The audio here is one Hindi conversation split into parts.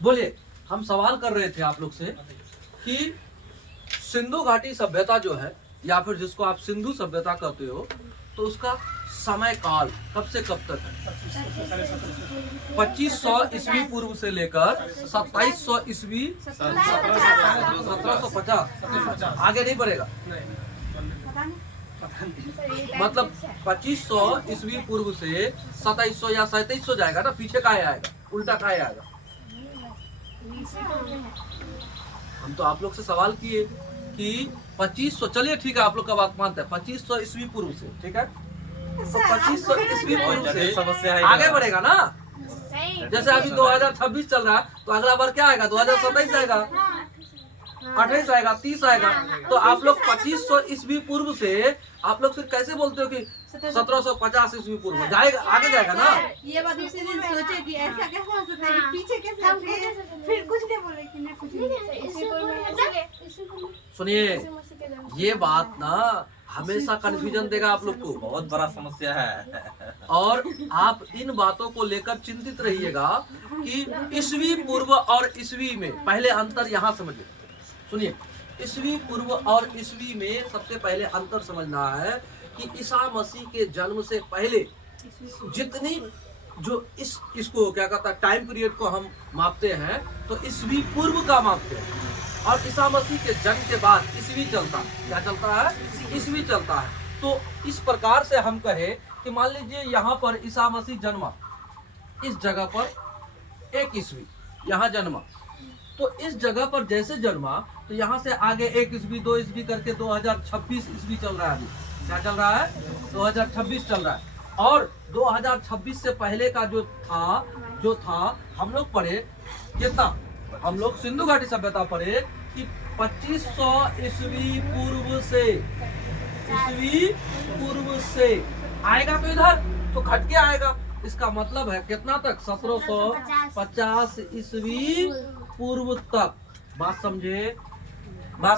बोलिए, हम सवाल कर रहे थे आप लोग से कि सिंधु घाटी सभ्यता जो है, या फिर जिसको आप सिंधु सभ्यता कहते हो, तो उसका समय काल कब से कब तक है? 2500 ईस्वी पूर्व से लेकर 2700 ईस्वी 1750 आगे नहीं बढ़ेगा। मतलब 2500 ईस्वी पूर्व से 2700 या 3700 जाएगा ना, पीछे का आएगा, उल्टा का आएगा। हम तो आप लोग से सवाल किए कि 2500, चलिए ठीक है, आप लोग का बात मानते हैं, 2500 ईस्वी पूर्व से, ठीक है, तो 2500 ईस्वी पूर्व से आगे बढ़ेगा ना। जैसे अभी 2026 चल रहा है, तो अगला बार क्या आएगा? 2027 आएगा, 28 आएगा, 30 आएगा। तो आप लोग 2500 ईस्वी पूर्व से आप लोग फिर कैसे बोलते हो कि 1750 ईस्वी पूर्व जाएगा, आगे जाएगा ना। ये बात उसी दिन सोचे कि ऐसा कैसे हो सकता है, पीछे कैसे, फिर कुछ नहीं बोले कि नहीं कुछ नहीं। सुनिए, ये बात ना हमेशा कंफ्यूजन देगा आप लोग को, बहुत बड़ा समस्या है। और आप इन बातों को लेकर चिंतित रहिएगा कि ईस्वी पूर्व और ईस्वी में पहले अंतर यहाँ समझिए। सुनिए, ईस्वी पूर्व और ईस्वी में सबसे पहले अंतर समझना है कि ईसा मसीह के जन्म से पहले जितनी जो इसको क्या कहता है, टाइम पीरियड को हम मापते हैं, तो ईस्वी पूर्व का मापते हैं, और ईसा मसीह के जन्म के बाद ईस्वी चलता है। क्या चलता है? ईस्वी चलता है। तो इस प्रकार से हम कहें कि मान लीजिए यहाँ पर ईसा मसीह जन्मा, इस जगह पर 1 ईस्वी यहाँ जन्मा, तो इस जगह पर जैसे जन्मा, तो यहाँ से आगे 1 ईस्वी 2 ईस्वी करके 2026 ईस्वी चल रहा है। अभी क्या चल रहा है? 2026 चल रहा है। और 2026 से पहले का जो था हम लोग पढ़े कितना, हम लोग सिंधु घाटी सभ्यता पढ़े कि 2500 ईस्वी पूर्व से आएगा, तो इधर तो घट के आएगा। इसका मतलब है कितना तक? 1750 ईस्वी पूर्व तक। बात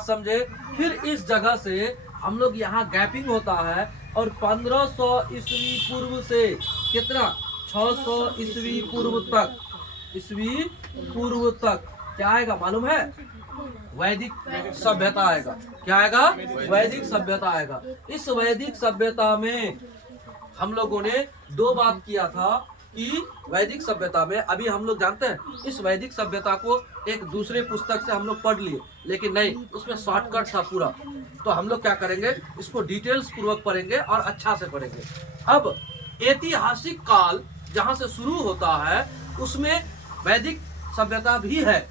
समझे। फिर इस जगह से हम लोग यहाँ गैपिंग होता है, और 1500 ईस्वी पूर्व से कितना? 600 ईस्वी पूर्व तक क्या आएगा मालूम है? वैदिक सभ्यता आएगा। क्या आएगा? वैदिक सभ्यता आएगा। इस वैदिक सभ्यता में हम लोगों ने 2 बात किया था कि वैदिक सभ्यता में, अभी हम लोग जानते हैं इस वैदिक सभ्यता को एक दूसरे पुस्तक से हम लोग पढ़ लिए, लेकिन नहीं, उसमें शॉर्टकट था पूरा। तो हम लोग क्या करेंगे, इसको डिटेल्स पूर्वक पढ़ेंगे और अच्छा से पढ़ेंगे। अब ऐतिहासिक काल जहां से शुरू होता है, उसमें वैदिक सभ्यता भी है।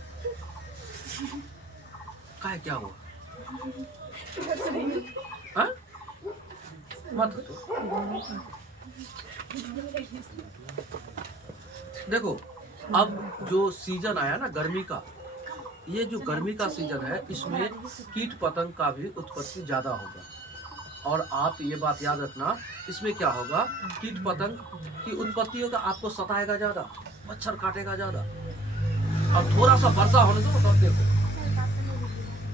क्या हुआ? हा? मत देखो, अब जो सीजन आया ना गर्मी का, ये जो गर्मी का सीजन है, इसमें कीट पतंग का भी उत्पत्ति ज्यादा होगा। और आप ये बात याद रखना, इसमें क्या होगा, कीट पतंग की उत्पत्ति होगा, आपको सताएगा ज्यादा, मच्छर काटेगा ज्यादा। और थोड़ा सा वर्षा होने दो तब देखो,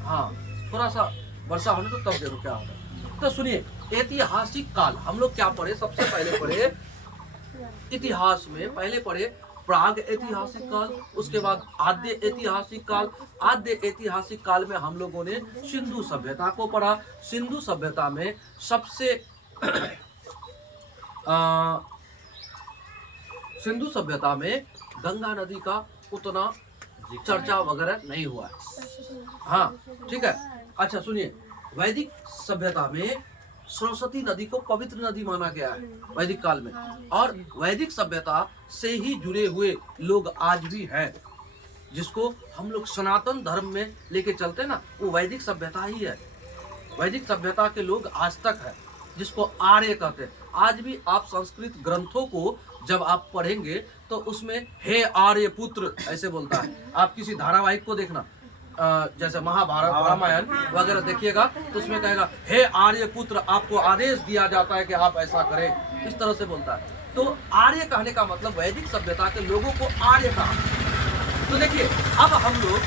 हाँ थोड़ा सा वर्षा होने दो तब देखो क्या होगा। तो सुनिए, ऐतिहासिक काल हम लोग क्या पढ़े? सबसे पहले पढ़े इतिहास में, पहले पढ़े प्राग ऐतिहासिक काल, उसके बाद आद्य ऐतिहासिक काल। आद्य ऐतिहासिक काल में हम लोगों ने सिंधु सभ्यता को पढ़ा। सिंधु सभ्यता में सबसे सिंधु सभ्यता में गंगा नदी का उतना चर्चा वगैरह नहीं हुआ है। हाँ ठीक है। अच्छा सुनिए, वैदिक सभ्यता में सरस्वती नदी को पवित्र नदी माना गया है वैदिक काल में, और वैदिक सभ्यता से ही जुड़े हुए लोग आज भी हैं, जिसको हम लोग सनातन धर्म में लेके चलते हैं ना, वो वैदिक सभ्यता ही है। वैदिक सभ्यता के लोग आज तक है, जिसको आर्य कहते हैं। आज भी आप संस्कृत ग्रंथों को जब आप पढ़ेंगे तो उसमें हे आर्य पुत्र ऐसे बोलता है। आप किसी धारावाहिक को देखना, जैसे महाभारत रामायण वगैरह देखिएगा, तो उसमें कहेगा हे आर्य पुत्र, आपको आदेश दिया जाता है कि आप ऐसा करें, इस तरह से बोलता है। तो आर्य कहने का मतलब वैदिक सभ्यता के लोगों को आर्य कहा। तो देखिए, अब हम लोग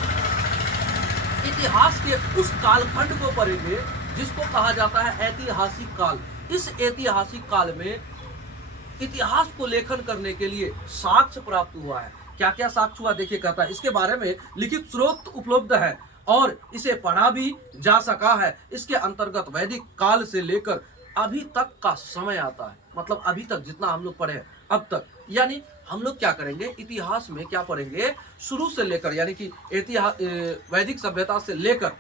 इतिहास के उस कालखंड को पढ़ेंगे जिसको कहा जाता है ऐतिहासिक काल। इस ऐतिहासिक काल में इतिहास को लेखन करने के लिए साक्ष्य प्राप्त हुआ है। क्या क्या साक्ष्य हुआ देखिए, कहता है इसके बारे में लिखित स्रोत उपलब्ध है और इसे पढ़ा भी जा सका है। इसके अंतर्गत वैदिक काल से लेकर अभी तक का समय आता है, मतलब अभी तक जितना हम लोग पढ़े हैं अब तक। यानी हम लोग क्या करेंगे, इतिहास में क्या पढ़ेंगे, शुरू से लेकर, यानी कि इतिहास वैदिक सभ्यता से लेकर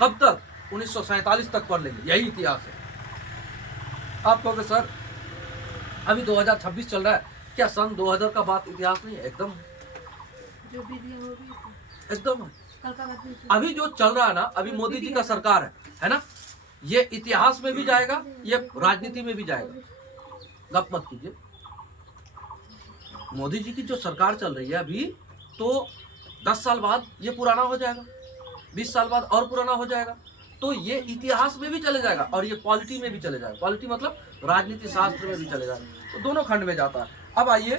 कब तक, 1947 तक पढ़ लेंगे, यही इतिहास है। आप कहोगे सर अभी 2026 चल रहा है, क्या सन 2000 का बात इतिहास नहीं है? एकदम जो भी दिया वो भी एकदम कल का बात नहीं। अभी जो चल रहा है ना, अभी मोदी जी का सरकार है ना, ये इतिहास में भी जाएगा, ये राजनीति में भी जाएगा। गप मत कीजिए। मोदी जी की जो सरकार चल रही है अभी, तो 10 साल बाद ये पुराना हो जाएगा, 20 साल बाद और पुराना हो जाएगा, तो ये इतिहास में भी चले जाएगा और ये पॉलिटी में भी चले जाएगा। पॉलिटी मतलब राजनीति शास्त्र में भी चले जाएगा, तो दोनों खंड में जाता है। अब आइए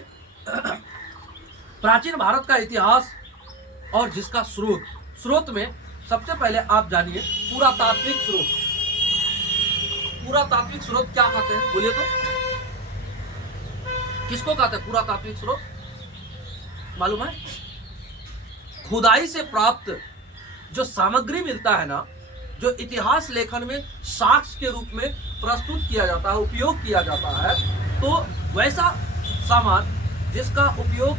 प्राचीन भारत का इतिहास और जिसका स्रोत में सबसे पहले आप जानिए पुरातात्विक स्रोत। पुरातात्विक स्रोत क्या कहते हैं, बोलिए तो, किसको कहते हैं पुरातात्विक स्रोत? मालूम है? खुदाई से प्राप्त जो सामग्री मिलता है ना, जो इतिहास लेखन में साक्ष्य के रूप में प्रस्तुत किया जाता है, उपयोग किया जाता है, तो वैसा सामान जिसका उपयोग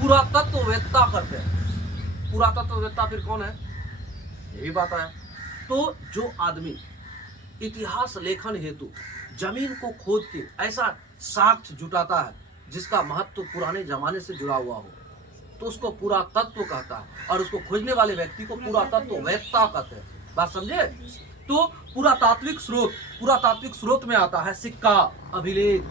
पुरातत्ववेत्ता करते हैं। पुरातत्ववेत्ता फिर कौन है, यही बात है। तो जो आदमी इतिहास लेखन हेतु जमीन को खोद के ऐसा साक्ष्य जुटाता है जिसका महत्व पुराने जमाने से जुड़ा हुआ हो, तो उसको पुरातत्व कहता है, और उसको खोजने वाले व्यक्ति को पुरातत्ववेत्ता कहते हैं। बात समझे? तो पुरातात्विक स्रोत में आता है सिक्का, अभिलेख।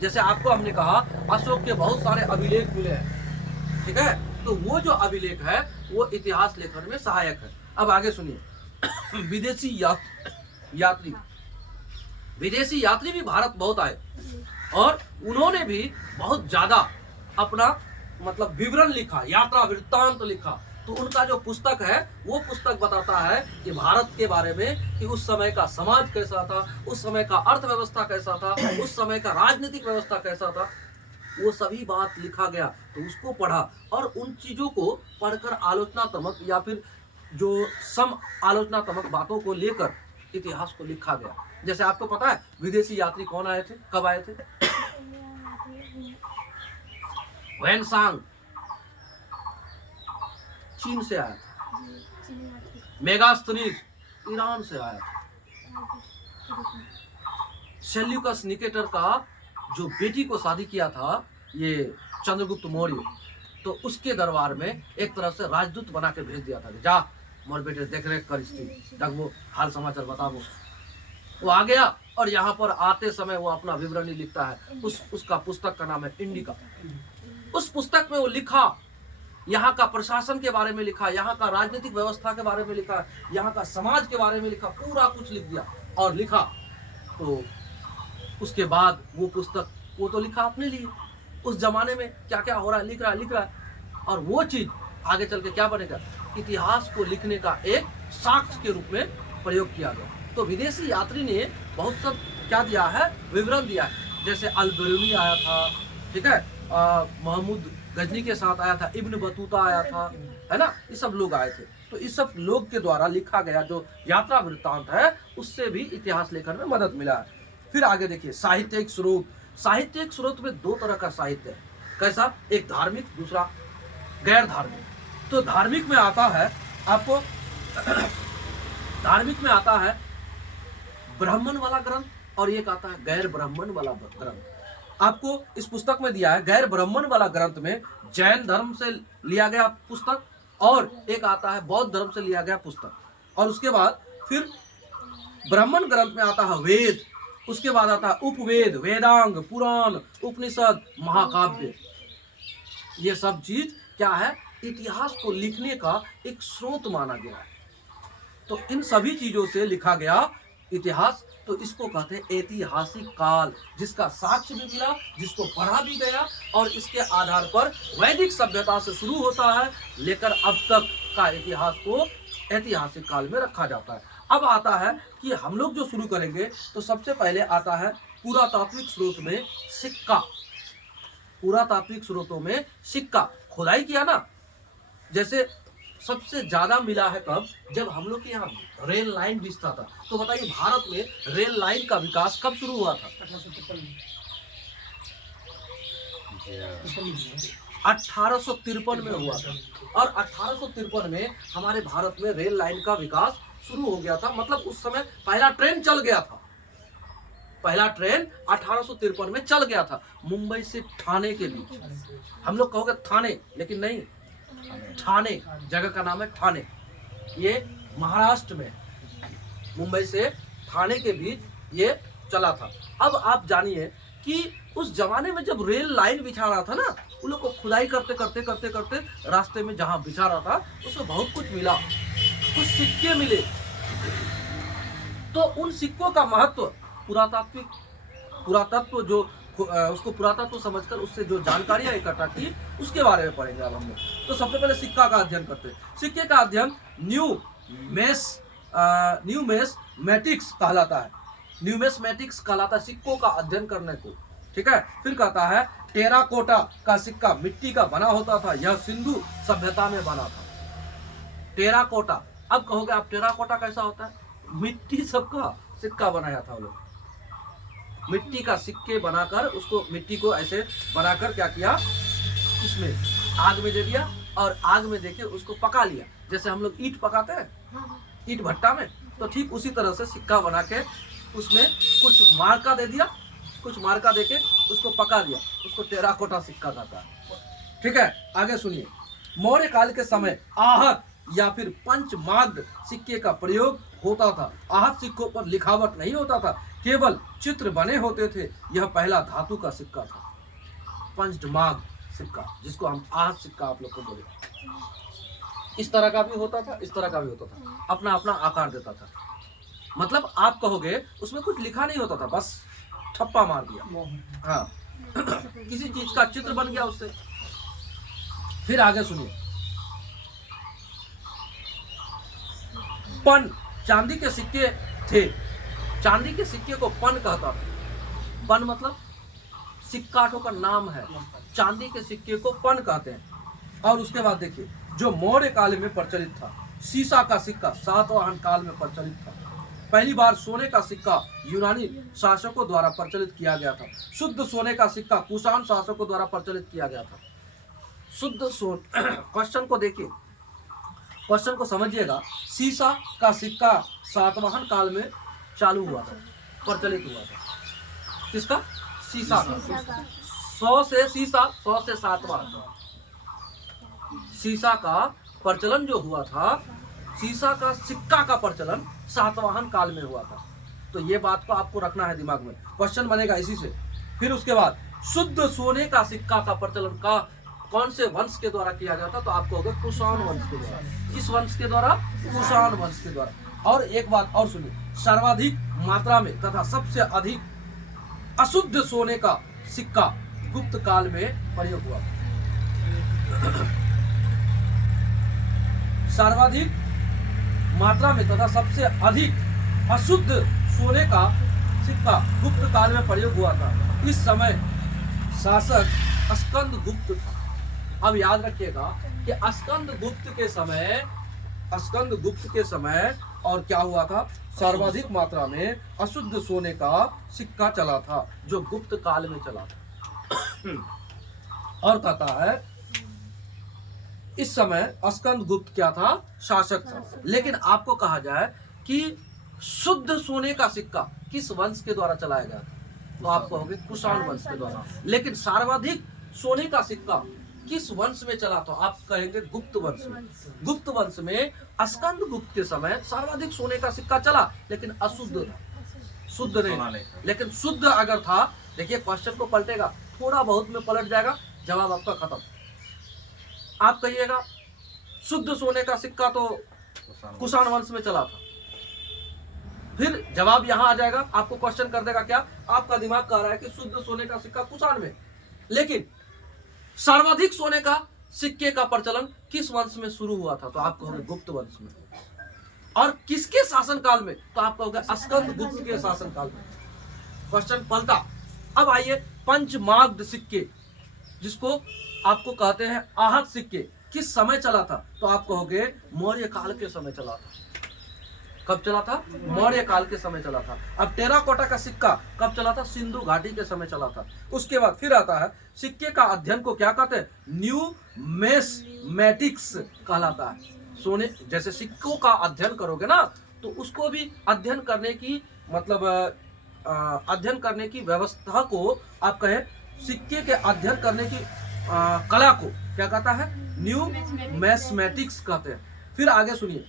जैसे आपको हमने कहा अशोक के बहुत सारे अभिलेख मिले हैं, ठीक है, तो वो जो अभिलेख है वो इतिहास लेखन में सहायक है। अब आगे सुनिए विदेशी यात्री भी भारत बहुत आए और उन्होंने भी बहुत ज्यादा अपना मतलब विवरण लिखा, यात्रा वृत्तांत लिखा। तो उनका जो पुस्तक है वो पुस्तक बताता है कि भारत के बारे में, कि उस समय का समाज कैसा था, उस समय का अर्थव्यवस्था कैसा था, उस समय का राजनीतिक व्यवस्था कैसा था, वो सभी बात लिखा गया। तो उसको पढ़ा और उन चीजों को पढ़कर आलोचनात्मक या फिर जो सम आलोचनात्मक बातों को लेकर इतिहास को लिखा गया। जैसे आपको पता है विदेशी यात्री कौन आए थे, कब आए थे? वैनसांग चीन से आया था, मेगास्थनीज ईरान से आया था, सेल्यूकस निकेटर का जो बेटी को शादी किया था ये चंद्रगुप्त मौर्य, तो उसके दरबार में एक तरह से राजदूत बना के भेज दिया था, जा मोर बेटे देख रेख कर, इसकी वो हाल समाचार बताओ। वो आ गया और यहाँ पर आते समय वो अपना विवरणी लिखता है। उसका पुस्तक का नाम है इंडिका। उस पुस्तक में वो लिखा, यहाँ का प्रशासन के बारे में लिखा, यहाँ का राजनीतिक व्यवस्था के बारे में लिखा, यहाँ का समाज के बारे में लिखा, पूरा कुछ लिख दिया और लिखा। तो उसके बाद वो पुस्तक, वो तो लिखा अपने लिए, उस जमाने में क्या क्या हो रहा है लिख रहा है, और वो चीज आगे चल के क्या बनेगा, इतिहास को लिखने का एक साक्ष्य के रूप में प्रयोग किया गया। तो विदेशी यात्री ने बहुत सब क्या दिया है, विवरण दिया है। जैसे अल बिरूनी आया था, ठीक है, महमूद गजनी के साथ आया था, इब्न बतूता आया था, है ना, ये सब लोग आए थे। तो इस सब लोग के द्वारा लिखा गया जो यात्रा वृत्तांत है उससे भी इतिहास लेखन में मदद मिला है। फिर आगे देखिए साहित्यिक स्रोत। साहित्यिक स्रोत में दो तरह का साहित्य है। कैसा? एक धार्मिक, दूसरा गैर धार्मिक। तो धार्मिक में आता है आपको धार्मिक में आता है ब्राह्मण वाला ग्रंथ और एक आता है गैर ब्राह्मण वाला ग्रंथ। आपको इस पुस्तक में दिया है गैर ब्राह्मण वाला ग्रंथ में जैन धर्म से लिया गया पुस्तक, और एक आता है बौद्ध धर्म से लिया गया पुस्तक, और उसके बाद फिर ब्राह्मण ग्रंथ में आता है वेद, उसके बाद आता है उपवेद, वेदांग, पुराण, उपनिषद, महाकाव्य। ये सब चीज क्या है, इतिहास को लिखने का एक स्रोत माना गया है। तो इन सभी चीजों से लिखा गया इतिहास, तो इसको कहते हैं ऐतिहासिक काल, जिसका साक्ष्य भी मिला, जिसको पढ़ा भी गया, और इसके आधार पर वैदिक सभ्यता से शुरू होता है लेकर अब तक का इतिहास को ऐतिहासिक काल में रखा जाता है। अब आता है कि हम लोग जो शुरू करेंगे तो सबसे पहले आता है पुरातात्विक स्रोत में सिक्का। पुरातात्विक स्रोतों में सिक्का खुदाई किया ना, जैसे सबसे ज्यादा मिला है कब, जब हम लोग के यहाँ रेल लाइन बिछता था। तो बताइए भारत में रेल लाइन का विकास कब शुरू हुआ था? 1853 में हुआ था। और 1853 में हमारे भारत में रेल लाइन का विकास शुरू हो गया था। मतलब उस समय पहला ट्रेन चल गया था। पहला ट्रेन 1853 में चल गया था, मुंबई से ठाणे के बीच। हम लोग कहोगे थाने, लेकिन नहीं, ठाणे जगह का नाम है, ठाणे। ये महाराष्ट्र में, मुंबई से ठाणे के बीच ये चला था। अब आप जानिए कि उस जमाने में जब रेल लाइन बिछा रहा था ना, उन लोग को खुदाई करते करते करते करते रास्ते में जहां बिछा रहा था उसमें बहुत कुछ मिला, कुछ सिक्के मिले। तो उन सिक्कों का महत्व पुरातत्व जो उसको पुरातत्व समझकर उससे जो जानकारियां इकट्ठा की, उसके बारे में पढ़ेंगे अब हम लोग। तो सबसे पहले सिक्का का अध्ययन करते हैं। सिक्के का अध्ययन न्यूमेस्मैटिक्स कहलाता है। न्यूमेस्मैटिक्स कहलाता है सिक्कों का अध्ययन करने को, ठीक है। फिर कहता है टेराकोटा का सिक्का मिट्टी का बना होता था, यह सिंधु सभ्यता में बना था। टेराकोटा, अब कहोगे आप टेराकोटा कैसा होता है? मिट्टी सबका सिक्का बनाया था वो लोग, मिट्टी का सिक्के बनाकर उसको, मिट्टी को ऐसे बनाकर क्या किया, इसमें आग में दे दिया और आग में देके उसको पका लिया। जैसे हम लोग ईंट पकाते हैं ईंट भट्टा में, तो ठीक उसी तरह से सिक्का बना के उसमें कुछ मार्का दे दिया, कुछ मार्का देके उसको पका दिया, उसको टेराकोटा सिक्का कहता है, ठीक है। आगे सुनिए, मौर्य काल के समय आहत या फिर पंचमाग्ध सिक्के का प्रयोग होता था। आहत सिक्कों पर लिखावट नहीं होता था, केवल चित्र बने होते थे। यह पहला धातु का सिक्का था, पंचमाग्ध सिक्का, जिसको हम आहत सिक्का आप लोग को बोले। इस तरह का भी होता था, इस तरह का भी होता था, अपना अपना आकार देता था। मतलब आप कहोगे उसमें कुछ लिखा नहीं होता था, बस ठप्पा मार दिया, हाँ किसी चीज का चित्र बन गया उससे। फिर आगे सुनिए, पन, चांदी के सिक्के थे। चांदी के सिक्के को पन कहता था। पन मतलब सिक्काठों का नाम है, चांदी के सिक्के को पन कहते हैं। और उसके बाद देखिए, जो मौर्य काल में प्रचलित था, सीसा का सिक्का सातवाहन काल में प्रचलित था। पहली बार सोने का सिक्का यूनानी शासकों द्वारा प्रचलित किया गया था। शुद्ध सोने का सिक्का कुषाण शासकों द्वारा प्रचलित किया गया था। शुद्ध सोने क्वेश्चन को देखिए, क्वेश्चन को समझिएगा। सीसा का सिक्का सातवाहन काल में चालू हुआ था, प्रचलित हुआ था। किसका? सीसा का। 100 से सीसा, 100 से सातवाहन। सीसा का प्रचलन जो हुआ था, सीसा का सिक्का का प्रचलन सातवाहन काल में हुआ था। तो ये बात को आपको रखना है दिमाग में, क्वेश्चन बनेगा इसी से। फिर उसके बाद शुद्ध सोने का सिक्का का प्रचलन का कौन से वंश के द्वारा किया जाता? तो आपको होगा कुषाण वंश के द्वारा। किस वंश के द्वारा? कुषाण वंश के द्वारा। और एक बात और सुनिए, सर्वाधिक मात्रा में तथा सबसे अधिक अशुद्ध सोने का सिक्का गुप्त काल में प्रयोग हुआ। सर्वाधिक मात्रा में तथा सबसे अधिक अशुद्ध सोने का सिक्का गुप्त काल में प्रयोग हुआ था। इस समय शासक स्कंद गुप्त था। अब याद रखिएगा कि स्कंद गुप्त के समय और क्या हुआ था? सर्वाधिक मात्रा में अशुद्ध सोने का सिक्का चला था, जो गुप्त काल में चला था। और कहता है इस समय स्कंद गुप्त क्या था? शासक था। लेकिन आपको कहा जाए कि शुद्ध सोने का सिक्का किस वंश के द्वारा चलाया गया था? तो आप कहोगे कुषाण वंश के द्वारा। लेकिन सर्वाधिक सोने का सिक्का किस वंश में चला? तो आप कहेंगे गुप्त वंश में। गुप्त वंश में स्कंद गुप्त के समय सर्वाधिक सोने का सिक्का चला, लेकिन अशुद्ध था, शुद्ध नहीं। लेकिन शुद्ध अगर था, देखिए क्वेश्चन को पलटेगा, थोड़ा बहुत में पलट जाएगा, जवाब आपका खत्म। आप कहिएगा शुद्ध सोने का सिक्का तो कुषाण वंश में चला था, फिर जवाब यहां आ जाएगा, आपको क्वेश्चन कर देगा क्या? आपका दिमाग कह रहा है कि शुद्ध सोने का सिक्का कुषाण में, लेकिन सर्वाधिक सोने का सिक्के का प्रचलन किस वंश में शुरू हुआ था? तो आप कहोगे गुप्त वंश में। और किसके शासन काल में? तो आप कहोगे स्कंद गुप्त के शासन काल में। क्वेश्चन पलटा। अब आइए पंचमाग्ध सिक्के। जिसको आपको कहते हैं आहत सिक्के, किस समय चला था? तो आप कहोगे मौर्य काल के समय चला था। कब चला था? मौर्य काल के समय चला था। अब टेराकोटा का सिक्का कब चला था? सिंधु घाटी के समय चला था। उसके बाद फिर आता है सिक्के का अध्ययन को क्या कहते हैं? न्यूमेटिक्स कहलाता है। सोने जैसे सिक्कों का अध्ययन करोगे ना, तो उसको भी अध्ययन करने की मतलब अध्ययन करने की व्यवस्था को आप कहें सिक्के के अध्ययन करने की कला को क्या कहता है? न्यूमेटिक्स कहते हैं। फिर आगे सुनिए,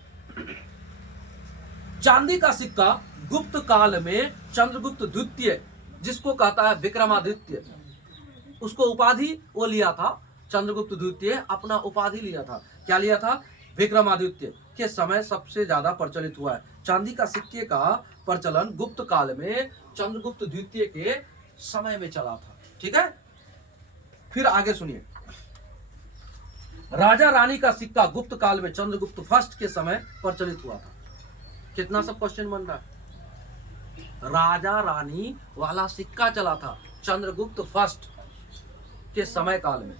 चांदी का सिक्का गुप्त काल में चंद्रगुप्त द्वितीय, जिसको कहता है विक्रमादित्य, उसको उपाधि वो लिया था। चंद्रगुप्त द्वितीय अपना उपाधि लिया था। क्या लिया था? विक्रमादित्य के समय सबसे ज्यादा प्रचलित हुआ है। चांदी का सिक्के का प्रचलन गुप्त काल में चंद्रगुप्त द्वितीय के समय में चला था। ठीक है, फिर आगे सुनिए, राजा रानी का सिक्का गुप्त काल में चंद्रगुप्त फर्स्ट के समय प्रचलित हुआ था। कितना सब क्वेश्चन बन रहा है? राजा रानी वाला सिक्का चला था चंद्रगुप्त फर्स्ट के समय काल में।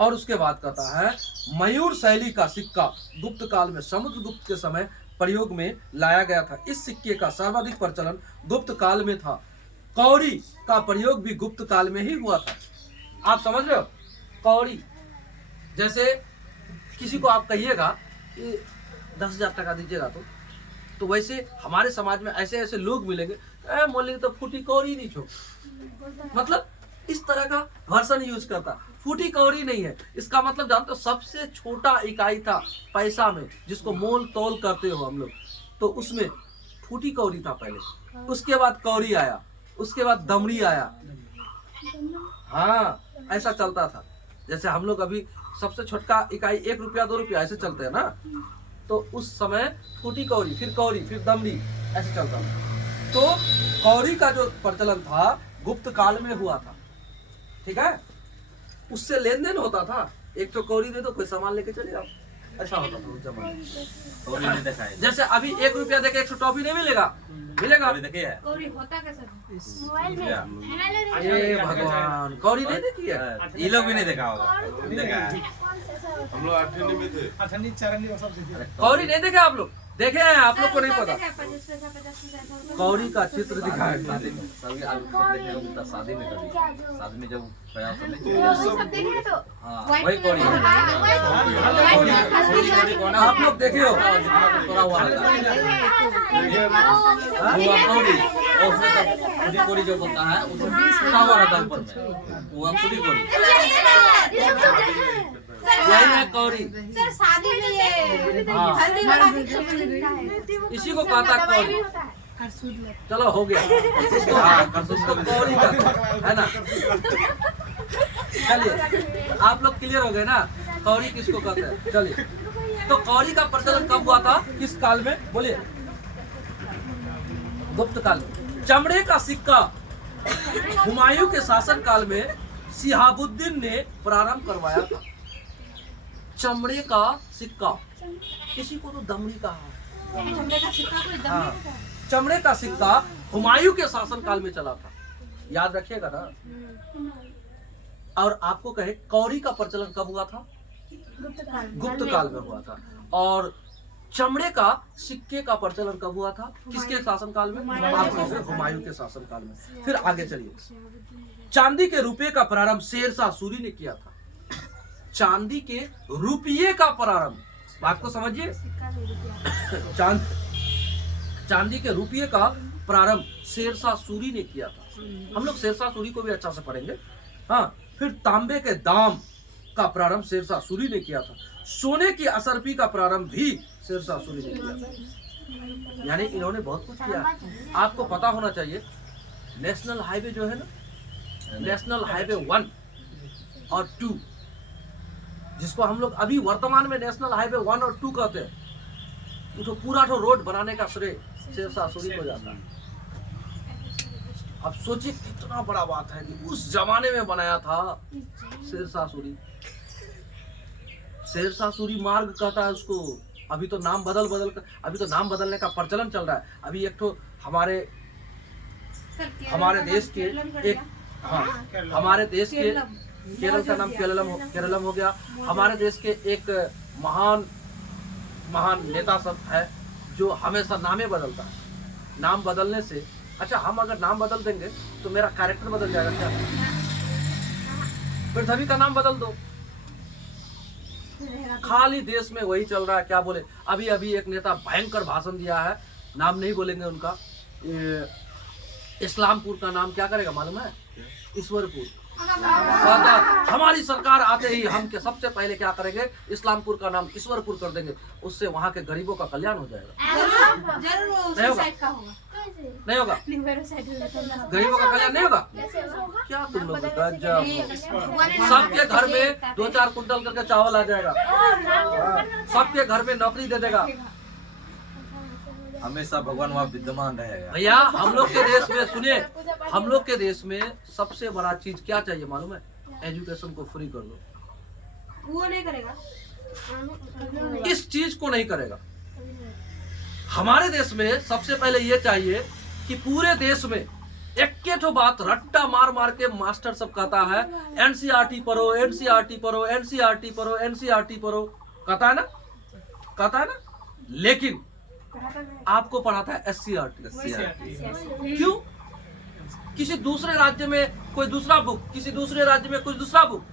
और उसके बाद कहता है मयूर शैली का सिक्का गुप्त काल में समुद्रगुप्त के समय प्रयोग में लाया गया था। इस सिक्के का सर्वाधिक प्रचलन गुप्त काल में था। कौड़ी का प्रयोग भी गुप्त काल में ही हुआ था। आप समझ रहे हो? कौड़ी, जैसे किसी को आप कहिएगा कि 10,000 टका दीजिएगा, तो वैसे हमारे समाज में ऐसे ऐसे लोग मिलेंगे, मोली तो फूटी कौड़ी नहीं छो, मतलब इस तरह का वर्सन यूज करता। फूटी कौड़ी नहीं है, इसका मतलब जानते हो सबसे छोटा इकाई था पैसा में, जिसको मोल तोल करते हो हम लोग, तो उसमें फूटी कौड़ी था पहले। उसके बाद कौड़ी आया, उसके बाद दमड़ी आया। हाँ, ऐसा चलता था। जैसे हम लोग अभी सबसे छोटा इकाई 1 रुपया 2 रुपया ऐसे चलते हैं ना, तो उस समय फूटी कौड़ी, फिर दमड़ी ऐसे चलता था। तो कौड़ी का जो प्रचलन था गुप्त काल में हुआ था। ठीक है, उससे लेन देन होता था। एक तो कौड़ी दे दो, कोई सामान लेके चले जाओ, ऐसा होता था उस जमाने में। जैसे अभी 1 रुपया देके 100 टॉफी नहीं मिलेगा, मिलेगा? कौड़ी होता कैसे? मोबाइल में। ये भगवान, कौड़ी नहीं देखी है? ये लोग भी नहीं देखा होगा। देखा है। हम लोग 8वीं में थे। कौड़ी नहीं देखे आप लोग? देखे हैं? आप लोग को नहीं पता। 50 पैसा 50 कौड़ी का चित्र दिखाया। सभी आलू सब देखे होंगे शादी में, कभी शादी में जब खया सब नहीं। वो सब देखे तो हाँ, White वही कौड़ी है। आप लोग देखे हो? थोड़ा हुआ कौड़ी, और उसमें तो फूटी कौड़ी जो होता है उसमें 20 लिखा हुआ रहता है ऊपर में, वो फूटी कौड़ी। ये सब तो देखे हैं। यही है कौड़ी। सर शादी में ये हाँ। हल्दी लगा के चमचम इसी को कहता कौड़ी। चलो हो गया। हाँ, इसको कौड़ी का है ना। चलिए, आप लोग क्लियर हो गए ना कौड़ी किसको कहते हैं? चलिए, तो कौड़ी का प्रचलन कब हुआ था, किस काल में? बोलिए। गुप्त काल में। चमड़े का सिक्का हुमायूं के शासन काल में शिहाबुद्दीन ने प्रारंभ करवाया था। चमड़े का सिक्का, किसी को तो दमड़ी कहा। चमड़े का सिक्का कोई दम हाँ, नहीं था। चमड़े का सिक्का हुमायूं के शासन काल में चला था, याद रखिएगा ना। और आपको कहे कौड़ी का प्रचलन कब हुआ था? गुप्त काल में हुआ था। और चमड़े का सिक्के का प्रचलन कब हुआ था? किसके शासन काल में? हुमायूं के शासन काल में। फिर आगे चलिए, चांदी के रुपये का प्रारंभ शेरशाह सूरी ने किया था। चांदी के रुपये का प्रारंभ, बात को समझिए। चांदी के रुपये का प्रारंभ शेरशाह सूरी ने किया था। हम लोग शेरशाह सूरी को भी अच्छा से पढ़ेंगे। हाँ, फिर तांबे के दाम का प्रारंभ शेरशाह सूरी ने किया था। सोने की असरफी का प्रारंभ भी शेरशाह सूरी ने किया था। यानी इन्होंने बहुत कुछ किया। आपको पता होना चाहिए, नेशनल हाईवे जो है ना, नेशनल हाईवे 1 और 2, जिसको हम लोग अभी वर्तमान में नेशनल हाईवे 1 और 2 कहते हैं, तो पूरा रोड बनाने का श्रेय शेरशाह सूरी को जाता है। अब सोचिए कितना बड़ा बात है कि उस जमाने में बनाया था शेरशाह सूरी। शेरशाह सूरी मार्ग कहता है उसको। अभी तो नाम अभी तो नाम बदलने का प्रचलन चल रहा है। अभी एक तो हमारे देश के एक, हाँ, हमारे देश के केरल का नाम केरलम हो गया। हमारे देश के एक महान नेता सब है जो हमेशा नामे बदलता है। नाम बदलने से, अच्छा हम अगर नाम बदल देंगे तो मेरा कैरेक्टर बदल जाएगा क्या? फिर सभी का नाम बदल दो। खाली देश में वही चल रहा है। क्या बोले, अभी एक नेता भयंकर भाषण दिया है, नाम नहीं बोलेंगे उनका। इस्लामपुर का नाम क्या करेगा मालूम है? ईश्वरपुर। हमारी सरकार आते ही हम के सबसे पहले क्या करेंगे, इस्लामपुर का नाम ईश्वरपुर कर देंगे, उससे वहाँ के गरीबों का कल्याण हो जाएगा। जरूर नहीं होगा, नहीं होगा, गरीबों का कल्याण नहीं होगा। क्या तुम लोग गजब, सबके घर में 2-4 कुंटल करके चावल आ जाएगा, सबके घर में नौकरी दे देगा। हमेशा भगवान वहाँ विद्यमान रहेगा। भैया हम लोग के देश में सुनिए, हम लोग के देश में सबसे बड़ा चीज क्या चाहिए मालूम है? एजुकेशन को फ्री कर दो। वो नहीं करेगा, इस चीज को नहीं करेगा। हमारे देश में सबसे पहले ये चाहिए कि पूरे देश में एक ठो बात रट्टा मार मार के मास्टर सब कहता है एनसीईआरटी पढ़ो, एनसीईआरटी पढ़ो, एनसीईआरटी पढ़ो, एनसीईआरटी पढ़ो, कहता है ना, लेकिन आपको पढ़ाता है एससीईआरटी। क्यों? किसी दूसरे राज्य में कोई दूसरा बुक, किसी दूसरे राज्य में कुछ दूसरा बुक,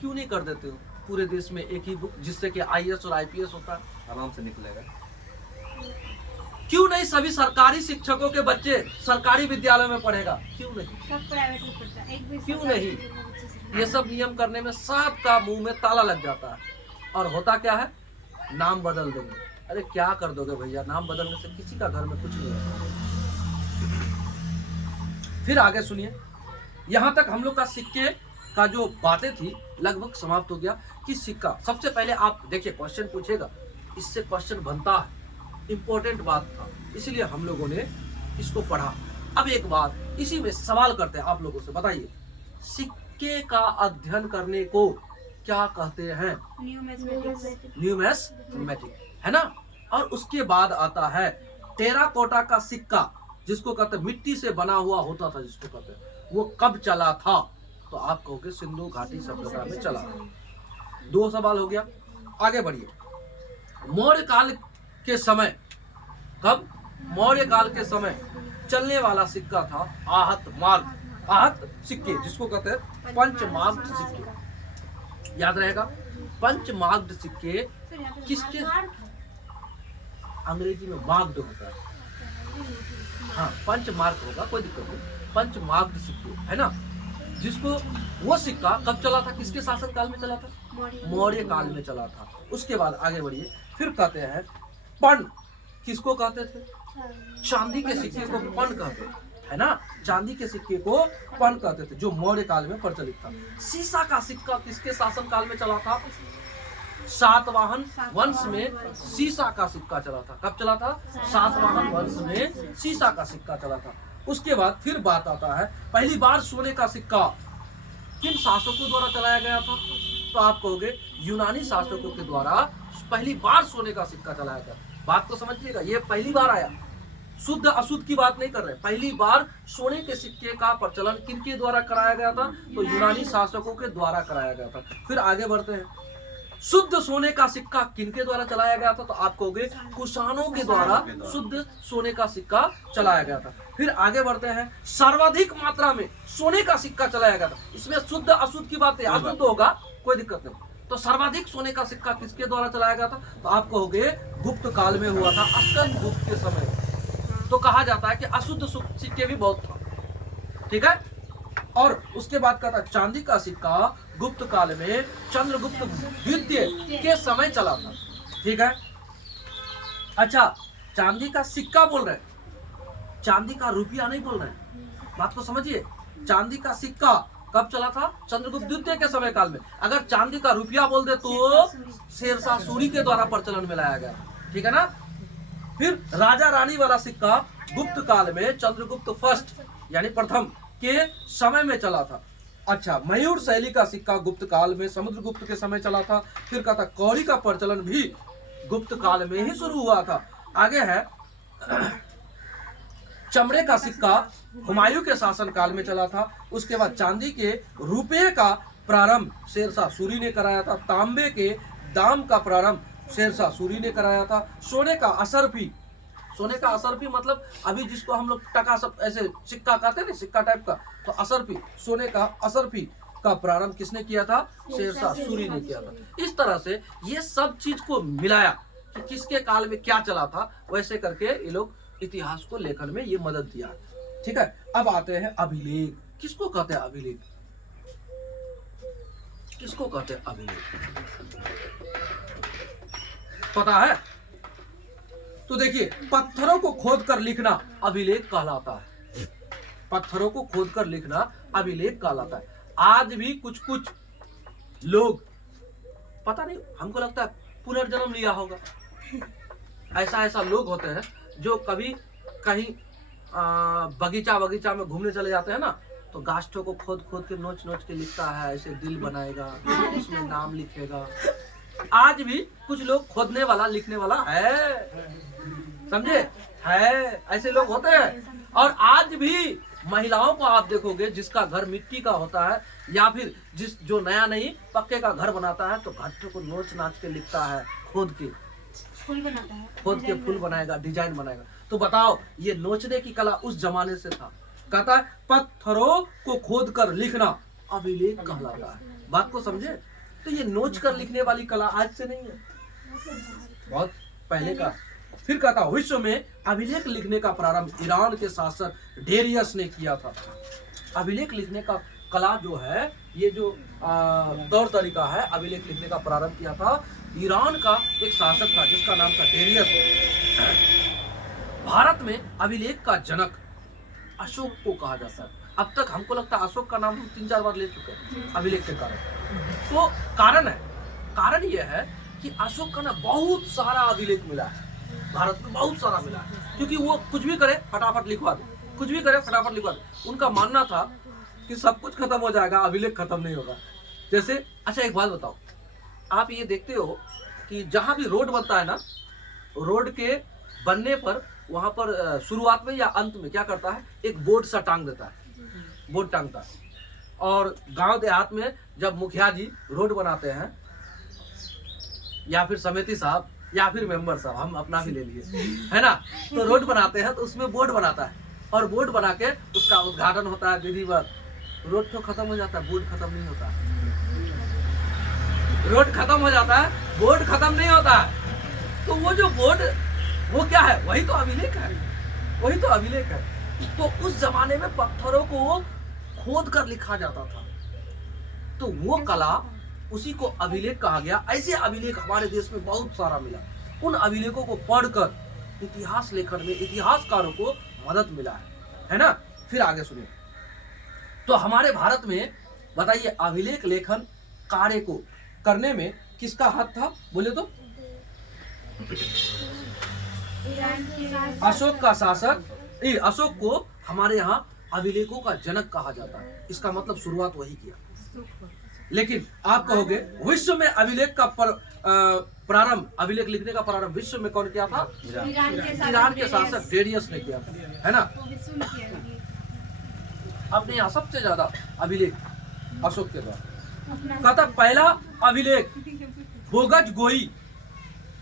क्यों नहीं कर देते हो पूरे देश में एक ही बुक, जिससे कि आईएएस और आईपीएस होता है, आराम से निकलेगा। क्यों नहीं सभी सरकारी शिक्षकों के बच्चे सरकारी विद्यालय में पढ़ेगा? क्यों नहीं? सब प्राइवेट में पढ़ता है, एक भी क्यों नहीं? ये सब नियम करने में सबका मुंह में ताला लग जाता है, और होता क्या है, नाम बदल देंगे। अरे क्या कर दोगे भैया, नाम बदलने से किसी का घर में कुछ नहीं होता। फिर आगे सुनिए, यहाँ तक हम लोग का सिक्के का जो बातें थी लगभग समाप्त हो गया कि सिक्का, सबसे पहले आप देखिए क्वेश्चन पूछेगा, इससे क्वेश्चन बनता है, इंपॉर्टेंट बात था, इसलिए हम लोगों ने इसको पढ़ा। अब एक बात इसी में सवाल करते हैं आप लोगों से, बताइए सिक्के का अध्ययन करने को क्या कहते हैं? न्यूमेस्मेटिक, है ना। और उसके बाद आता है टेराकोटा का सिक्का, जिसको कहते हैं मिट्टी से बना हुआ होता था, जिसको कहते हैं, वो कब चला था? तो आप कहोगे सिंधु घाटी सभ्यता में चला। 2 सवाल हो गया। आगे बढ़िए, मौर्य काल के समय, कब? मौर्य काल के समय चलने वाला सिक्का था आहत सिक्के, जिसको कहते हैं पंचमार्ग सिक्के। याद रहेगा, पंचमार्ग सिक्के किसके? अंग्रेजी में मार्क्ड होता है, हाँ पंचमार्क होगा, कोई दिक्कत नहीं, पंचमार्ग सिक्के, है ना। जिसको, वो सिक्का कब चला था, किसके शासन काल में चला था? मौर्य काल में चला था। उसके बाद आगे बढ़िए, फिर कहते हैं पन, किसको कहते थे? चांदी के सिक्के को पन कहते थे, है ना। चांदी के सिक्के को पन कहते थे, जो मौर्य काल में प्रचलित था। सीसा का सिक्का किसके शासन काल में चला था? सातवाहन वंश में सीसा का सिक्का चला था। कब चला था? सातवाहन वंश में सीसा का सिक्का चला था। उसके बाद फिर बात आता है, पहली बार सोने का सिक्का किन शासकों द्वारा चलाया गया था? तो आप कहोगे यूनानी शासकों के द्वारा पहली बार सोने का सिक्का चलाया गया। बात को समझिएगा, ये पहली बार आया, शुद्ध अशुद्ध की बात नहीं कर रहे। पहली बार सोने के सिक्के का प्रचलन किनके द्वारा कराया गया था? तो यूनानी शासकों के द्वारा कराया गया था। फिर आगे बढ़ते हैं, शुद्ध सोने का सिक्का किनके द्वारा चलाया गया था? तो आप कहोगे कुषाणों के द्वारा शुद्ध सोने का सिक्का चलाया गया था। फिर आगे बढ़ते हैं, सर्वाधिक मात्रा में सोने का सिक्का चलाया गया था। इसमें शुद्ध अशुद्ध की बात है, अशुद्ध होगा कोई दिक्कत नहीं। तो सर्वाधिक सोने का सिक्का किसके द्वारा चलाया गया था? तो आप कहोगे गुप्त काल में हुआ था, स्कंद गुप्त के समय। तो कहा जाता है कि अशुद्ध सिक्के भी बहुत था, ठीक है। और उसके बाद कहता है चांदी का सिक्का गुप्त काल में चंद्रगुप्त द्वितीय के समय चला था, ठीक है। अच्छा, चांदी का सिक्का बोल रहे हैं, चांदी का रुपया नहीं बोल रहे हैं, बात को समझिए। चांदी का सिक्का कब चला था? चंद्रगुप्त द्वितीय के समय काल में। अगर चांदी का रुपया बोल दे तो शेरशाह सूरी के द्वारा प्रचलन में लाया गया, ठीक है ना। फिर राजा रानी वाला सिक्का गुप्त काल में चंद्रगुप्त फर्स्ट यानी प्रथम के समय में चला था। अच्छा, मयूर शैली का सिक्का गुप्त काल में समुद्रगुप्त के समय चला था। फिर कहता कौड़ी का प्रचलन भी गुप्त काल में ही शुरू हुआ था। आगे है चमड़े का सिक्का हुमायूं के शासन काल में चला था। उसके बाद चांदी के रुपये का प्रारंभ शेरशाह सूरी ने कराया था। तांबे के दाम का प्रारंभ शेरशाह सूरी ने कराया था। सोने का असरफी, सोने का असरफी मतलब अभी जिसको हम लोग टका सब ऐसे सिक्का कहते हैं ना, सिक्का टाइप का, तो असरफी, सोने का असरफी का प्रारंभ किसने किया था? शेरशाह सूरी ने किया था। इस तरह से ये सब चीज को मिलाया कि किसके काल में क्या चला था, वैसे करके ये लोग इतिहास को लेखन में ये मदद दिया। ठीक है, अब आते हैं अभिलेख। किसको कहते हैं अभिलेख? किसको कहते हैं अभिलेख? पता है? तो देखिए, पत्थरों को खोद कर लिखना अभिलेख कहलाता है। पत्थरों को खोद कर लिखना अभिलेख कहलाता है। आज भी कुछ कुछ लोग, पता नहीं, हमको लगता है पुनर्जन्म लिया होगा। ऐसा ऐसा लोग होते हैं जो कभी कहीं बगीचा बगीचा में घूमने चले जाते हैं ना, तो गाछों को खोद खोद के नोच नोच के लिखता है, ऐसे दिल बनाएगा, उसमें नाम लिखेगा। आज भी कुछ लोग खोदने वाला लिखने वाला है, समझे? है, ऐसे लोग होते हैं। और आज भी महिलाओं को आप देखोगे, जिसका घर मिट्टी का होता है या फिर जो नया नहीं पक्के का घर बनाता है, तो घाटों को नोच नाच के लिखता है, खोद के फूल बनाता है, खोद के फूल बनाएगा, डिजाइन बनाएगा। तो बताओ, ये नोचने की कला उस जमाने से था। कहता है पत्थरों को खोद कर लिखना अभिलेख कहलाता है। बात को समझे? तो ये नोच कर लिखने वाली कला आज से नहीं है, बहुत पहले का। फिर कहता विश्व में अभिलेख लिखने का प्रारंभ ईरान के शासक डेरियस ने किया था। अभिलेख लिखने का कला जो है, ये जो तौर तरीका है, अभिलेख लिखने का प्रारंभ किया था ईरान का एक शासक था जिसका नाम था डेरियस। भारत में अभिलेख का जनक अशोक को कहा जाता है। अब तक हमको लगता है अशोक का नाम हम 3-4 बार ले चुके हैं अभिलेख के कारण। तो कारण यह है कि अशोक का ना बहुत सारा अभिलेख मिला है, भारत में बहुत सारा मिला है, क्योंकि वो कुछ भी करे फटाफट लिखवा दे, कुछ भी करे फटाफट लिखवा दे। उनका मानना था कि सब कुछ खत्म हो जाएगा, अभिलेख खत्म नहीं होगा। जैसे, अच्छा एक बात बताओ, आप ये देखते हो कि जहां भी रोड बनता है ना, रोड के बनने पर वहां पर शुरुआत में या अंत में क्या करता है, एक बोर्ड सा टांग देता है, बोर्ड टांगता है। और गांव देहात में जब मुखिया जी रोड बनाते हैं, या फिर समिति साहब या फिर मेंबर साहब, हम अपना भी ले लिए, है ना, तो रोड बनाते हैं तो उसमें बोर्ड बनाता है, और बोर्ड बना के उसका उद्घाटन होता है विधिवत। रोड तो खत्म हो जाता है, बोर्ड खत्म नहीं होता है। रोड खत्म हो जाता है, बोर्ड खत्म नहीं होता है। तो वो जो बोर्ड, वो क्या है? वही तो अभिलेख है, वही तो अभिलेख है। तो उस जमाने में पत्थरों को खोद कर लिखा जाता था, तो वो कला, उसी को अभिलेख कहा गया। ऐसे अभिलेख हमारे देश में बहुत सारा मिला। उन अभिलेखों को पढ़कर इतिहास लेखन में इतिहासकारों को मदद मिला है ना। फिर आगे सुनिए, तो हमारे भारत में बताइए, अभिलेख लेखन कार्य को करने में किसका हाथ था? बोले तो अशोक का शासक। अशोक को हमारे यहाँ अभिलेखों का जनक कहा जाता है। इसका मतलब शुरुआत वही किया। लेकिन आप कहोगे विश्व में अभिलेख का प्रारंभ, अभिलेख लिखने का प्रारंभ विश्व में कौन किया था? ईरान के शासक डेरियस ने किया था, है ना। अपने यहाँ सबसे ज्यादा अभिलेख अशोक के द्वारा। कहता पहला अभिलेख बोगज गोई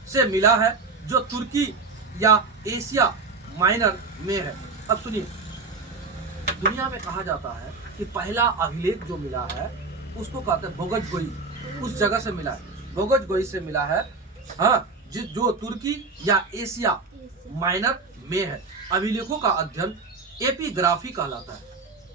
से मिला है, जो तुर्की या एशिया माइनर में है। अब सुनिए, दुनिया में कहा जाता है कि पहला अभिलेख जो मिला है उसको कहते हैं बोगज गोई, उस जगह से मिला है, बोगज गोई से मिला है, हाँ, जो तुर्की या एशिया माइनर में है। अभिलेखों का अध्ययन एपिग्राफी कहलाता है।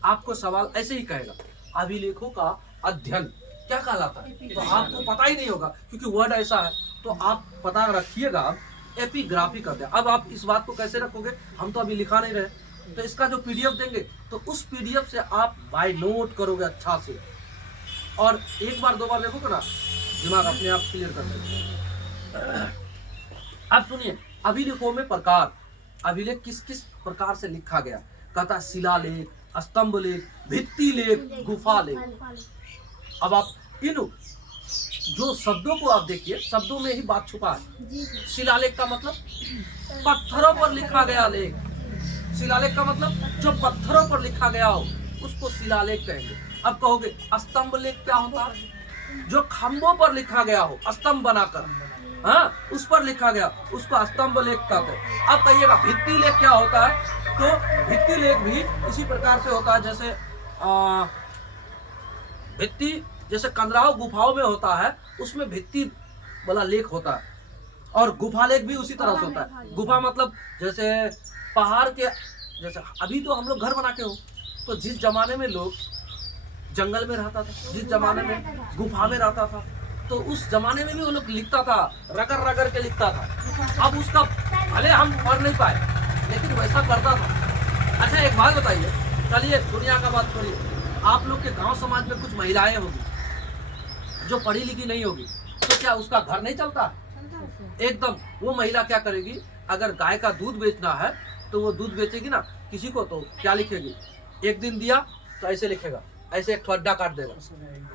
आपको सवाल ऐसे ही कहेगा, अभिलेखों का अध्ययन क्या कहलाता है? तो आपको पता ही नहीं होगा, क्योंकि वर्ड ऐसा है। तो आप पता रखिएगा, एपिग्राफी कहते हैं। अब आप इस बात को कैसे रखोगे? हम तो अभी लिखा नहीं रहे, तो इसका जो पीडीएफ देंगे, तो उस पीडीएफ से आप बाय नोट करोगे अच्छा से, और एक बार दो बार देखोगे ना, दिमाग अपने आप क्लियर कर देगा। अब सुनिए, अभिलेखों में प्रकार, अभिलेख किस किस प्रकार से लिखा गया? कहता शिलालेख, स्तंभ लेख, भित्ति लेख, गुफा लेख। अब आप इन जो शब्दों को आप देखिए, शब्दों में ही बात छुपा है। शिलालेख का मतलब पत्थरों पर लिखा गया लेख। शिलालेख का मतलब जो पत्थरों पर लिखा गया हो उसको शिलालेख कहेंगे। अब कहोगे स्तंभ लेख क्या होता है? जो खंभों पर लिखा गया हो स्तंभ बनाकर, हाँ, उस पर लिखा गया, उसको स्तंभ लेख कहते हैं। अब कहिएगा भित्ति लेख क्या होता है? तो भित्ति लेख भी इसी प्रकार से होता है, जैसे भित्ति जैसे कंदराव गुफाओं में होता है, उसमें भित्ति वाला लेख होता है, और गुफा लेख भी उसी तरह से होता है। गुफा मतलब जैसे पहाड़ के, जैसे अभी तो हम लोग घर बना के हो, तो जिस जमाने में लोग जंगल में रहता था, जिस जमाने में गुफा में रहता था, तो उस जमाने में भी वो लोग लिखता था, रगड़ रगड़ के लिखता था। अब उसका भले हम पढ़ नहीं पाए, लेकिन वैसा करता था। अच्छा एक बात बताइए, चलिए दुनिया का बात करिए, आप लोग के गांव समाज में कुछ महिलाएं होगी जो पढ़ी लिखी नहीं होगी, तो क्या उसका घर नहीं चलता? एकदम। वो महिला क्या करेगी, अगर गाय का दूध बेचना है तो वो दूध बेचेगी ना किसी को, तो क्या लिखेगी? एक दिन दिया तो ऐसे लिखेगा, ऐसे एक अड्डा काट देगा,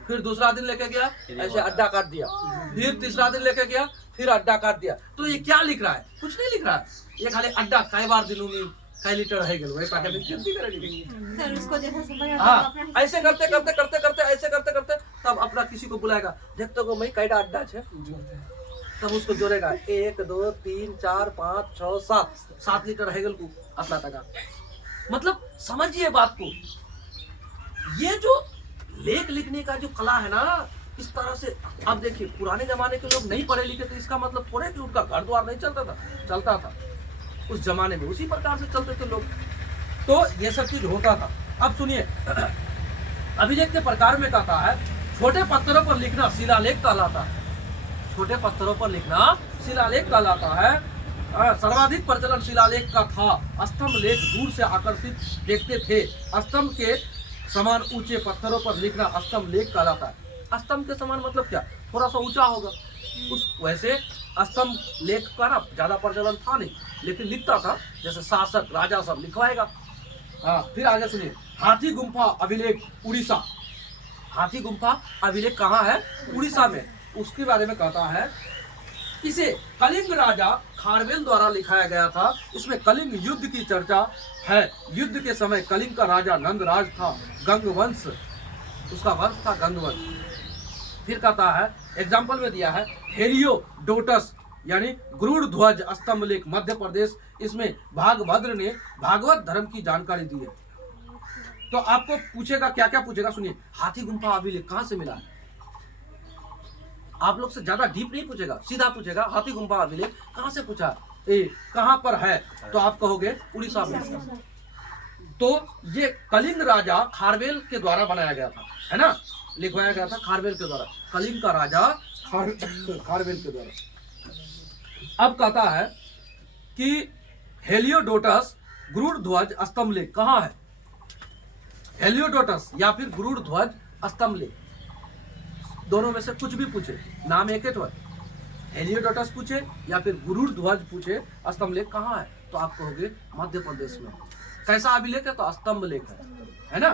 फिर दूसरा दिन लेके गया ऐसे अड्डा काट दिया, फिर तीसरा दिन लेके गया फिर अड्डा काट दिया। तो ये क्या लिख रहा है? कुछ नहीं लिख रहा है, ये खाली अड्डा कई बार दिनूंगी, कई लीटर है वही पैकेट में गिनती करेगी। सर उसको जैसा समझ आता हाँ, है अपना ऐसे करते करते करते करते ऐसे करते करते तब अपना किसी को बुलाएगा, देखते को मैं कैटा अड्डा है, तब उसको जोड़ेगा 1 2 3 4 5 6 7 लीटर हैगल को अपना टका। मतलब समझिए बात को, ये जो लेख लिखने का जो कला है ना, इस तरह से। अब देखिए पुराने जमाने के लोग नहीं पढ़े लिखे, तो इसका मतलब थोड़े कि उनका घर द्वार नहीं चलता था, चलता था उस जमाने में, उसी प्रकार से चलते थे लोग, तो ये सब चीज होता था। अब सुनिए, अभिलेख के प्रकार में कहता है, छोटे पत्थरों पर लिखना शिलालेख कहलाता है। छोटे पत्थरों पर लिखना शिलालेख कहलाता है। सर्वाधिक प्रचलन शिलालेख का था। स्तंभ लेख दूर से आकर्षित देखते थे। स्तंभ के समान ऊंचे पत्थरों पर लिखना स्तंभ लेख कहलाता है। स्तंभ के समान मतलब क्या? थोड़ा सा ऊंचा होगा, उस वैसे स्तंभ लेख का ना ज्यादा प्रचलन था नहीं, लेकिन लिखता था, जैसे शासक राजा सब लिखवाएगा। फिर आगे सुनिए, हाथी गुम्फा अभिलेख उड़ीसा। हाथी गुम्फा अभिलेख कहाँ है? उड़ीसा में। उसके बारे में कहता है, इसे कलिंग राजा खारवेल द्वारा लिखाया गया था। इसमें कलिंग युद्ध की चर्चा है। युद्ध के समय कलिंग का राजा नंदराज था, गंगवंश उसका वंश था, गंगवंश। फिर कहता है, एग्जाम्पल में दिया है, हेलियोडोटस यानी गरुड़ ध्वज स्तंभ लेख मध्य प्रदेश। इसमें भागभद्र ने भागवत धर्म की जानकारी दी है। तो आपको पूछेगा, क्या क्या पूछेगा, सुनिए। हाथी गुम्फा अभिलेख कहाँ से मिला है? आप लोग से ज्यादा डीप नहीं पूछेगा, सीधा पूछेगा, हाथी गुम्फा अभिलेख कहाँ से पूछा, कहाँ पर है? तो आप कहोगे उड़ीसा में। तो ये कलिंग राजा खारवेल के द्वारा बनाया गया था, है ना, लिखवाया गया था खारवेल के द्वारा, कलिंग का राजा खारवेल के द्वारा। अब कहता है कि हेलियोडोटस गरुड़ ध्वज स्तंभ लेख कहाँ है? हेलियोडोटस या फिर गरुड़ ध्वज स्तंभ लेख, दोनों में से कुछ भी पूछे, नाम एक है, हेलियोडोटस पूछे या फिर गरुड़ ध्वज पूछे, स्तंभ लेख कहाँ है? तो आप कहोगे मध्य प्रदेश में। कैसा अभिलेख है? तो स्तंभ लेख है ना।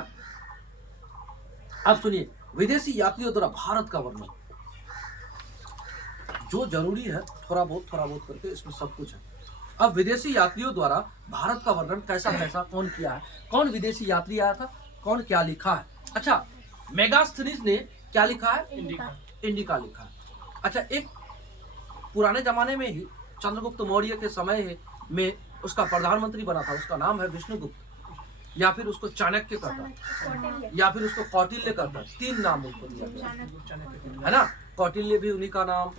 अब सुनिए, विदेशी यात्रियों द्वारा भारत का वर्णन, जो जरूरी है थोड़ा बहुत करके इसमें सब कुछ है। अब विदेशी यात्रियों द्वारा भारत का वर्णन कैसा कैसा कौन किया है, कौन विदेशी यात्री आया था, कौन क्या लिखा है। अच्छा, मेगास्थनीज ने क्या लिखा है? इंडिका लिखा है। अच्छा, एक पुराने जमाने में ही चंद्रगुप्त मौर्य के समय में उसका प्रधानमंत्री बना था, उसका नाम है विष्णुगुप्त, या फिर उसको चाणक्य कहता, या फिर उसको कौटिल्य कहता। 3 नाम उसको दिया गया है ना। कौटिल्य भी उन्हीं का नाम,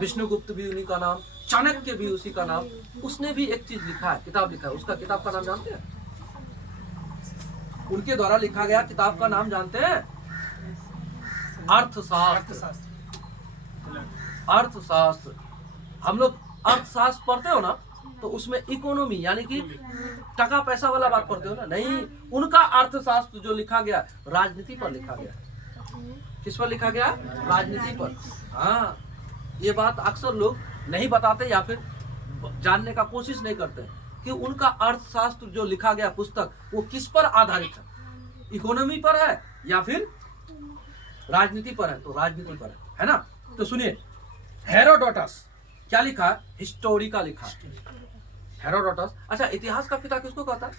विष्णुगुप्त भी उन्हीं का नाम, चाणक्य भी उसी का नाम। उसने भी एक चीज लिखा है, किताब लिखा है, उसका किताब का नाम जानते हैं? उनके द्वारा लिखा गया किताब का नाम जानते हैं? अर्थशास्त्र। अर्थशास्त्र, हम लोग अर्थशास्त्र पढ़ते हो ना, तो उसमें इकोनॉमी यानी कि टका पैसा वाला बात पढ़ते हो ना, नहीं, उनका अर्थशास्त्र जो लिखा गया राजनीति पर लिखा गया। किस पर लिखा गया? राजनीति पर। हाँ, ये बात अक्सर लोग नहीं बताते या फिर जानने का कोशिश नहीं करते कि उनका अर्थशास्त्र जो लिखा गया पुस्तक वो किस पर आधारित है, इकोनॉमी पर है या फिर राजनीति पर है? तो राजनीति पर है ना। तो सुनिए, हेरोडोटस क्या लिखा है? हिस्टोरी का लिखा है हेरोडोटस। अच्छा, इतिहास का पिता किसको कहता है?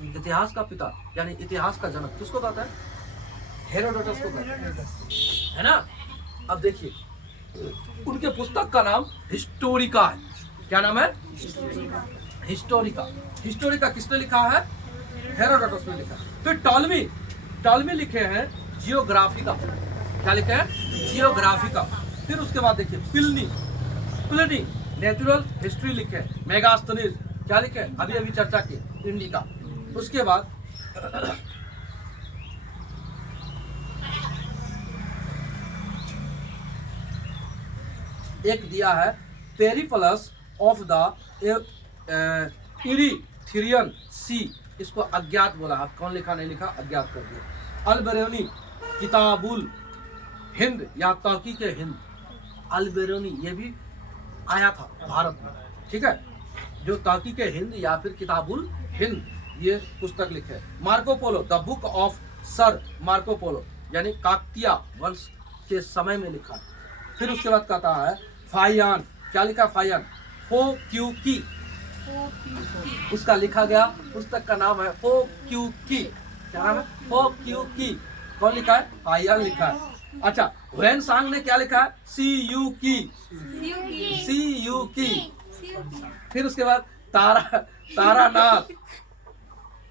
इतिहास का पिता यानी इतिहास का जनक किसको कहता है? हेरोडोटस को कहते हैं, है ना। अब देखिए उनके पुस्तक का नाम हिस्टोरिका है। क्या नाम है? हिस्टोरिका। हिस्टोरिका किसने लिखा है? हेरोडोटस ने लिखा। फिर टॉलमी लिखे हैं जियोग्राफिका। क्या लिखे हैं? जियोग्राफिका। फिर उसके बाद देखिए प्लिनी नेचुरल हिस्ट्री लिखे। मेगास्थनीज क्या लिखे? अभी चर्चा की इंडिका। उसके बाद एक दिया है पेरिप्लस ऑफ द इरीथ्रियन सी। इसको अज्ञात बोला। आप कौन लिखा नहीं लिखा अज्ञात कर दिया। अल्बेरोनी किताबुल हिंद या तहकीक हिंद। अल्बेरोनी ये भी आया था भारत में, ठीक है, जो तहकीक हिंद या फिर किताबुल हिंद ये पुस्तक लिखे। Marco Polo the book of sir Marco Polo यानी काकतीय वंश के समय में लिखा। फिर उसके बाद कहता है फाइयान। क्या लिखा? फाइयान फो क्यू की। उसका लिखा गया पुस्तक का नाम है फो क्यू की। क्या नाम है? फो क्यू की। कौन लिखा है? फाइयान लिखा है। अच्छा वेन सांग ने क्या लिखा है? सी यू की। फिर उसके बाद तारानाथ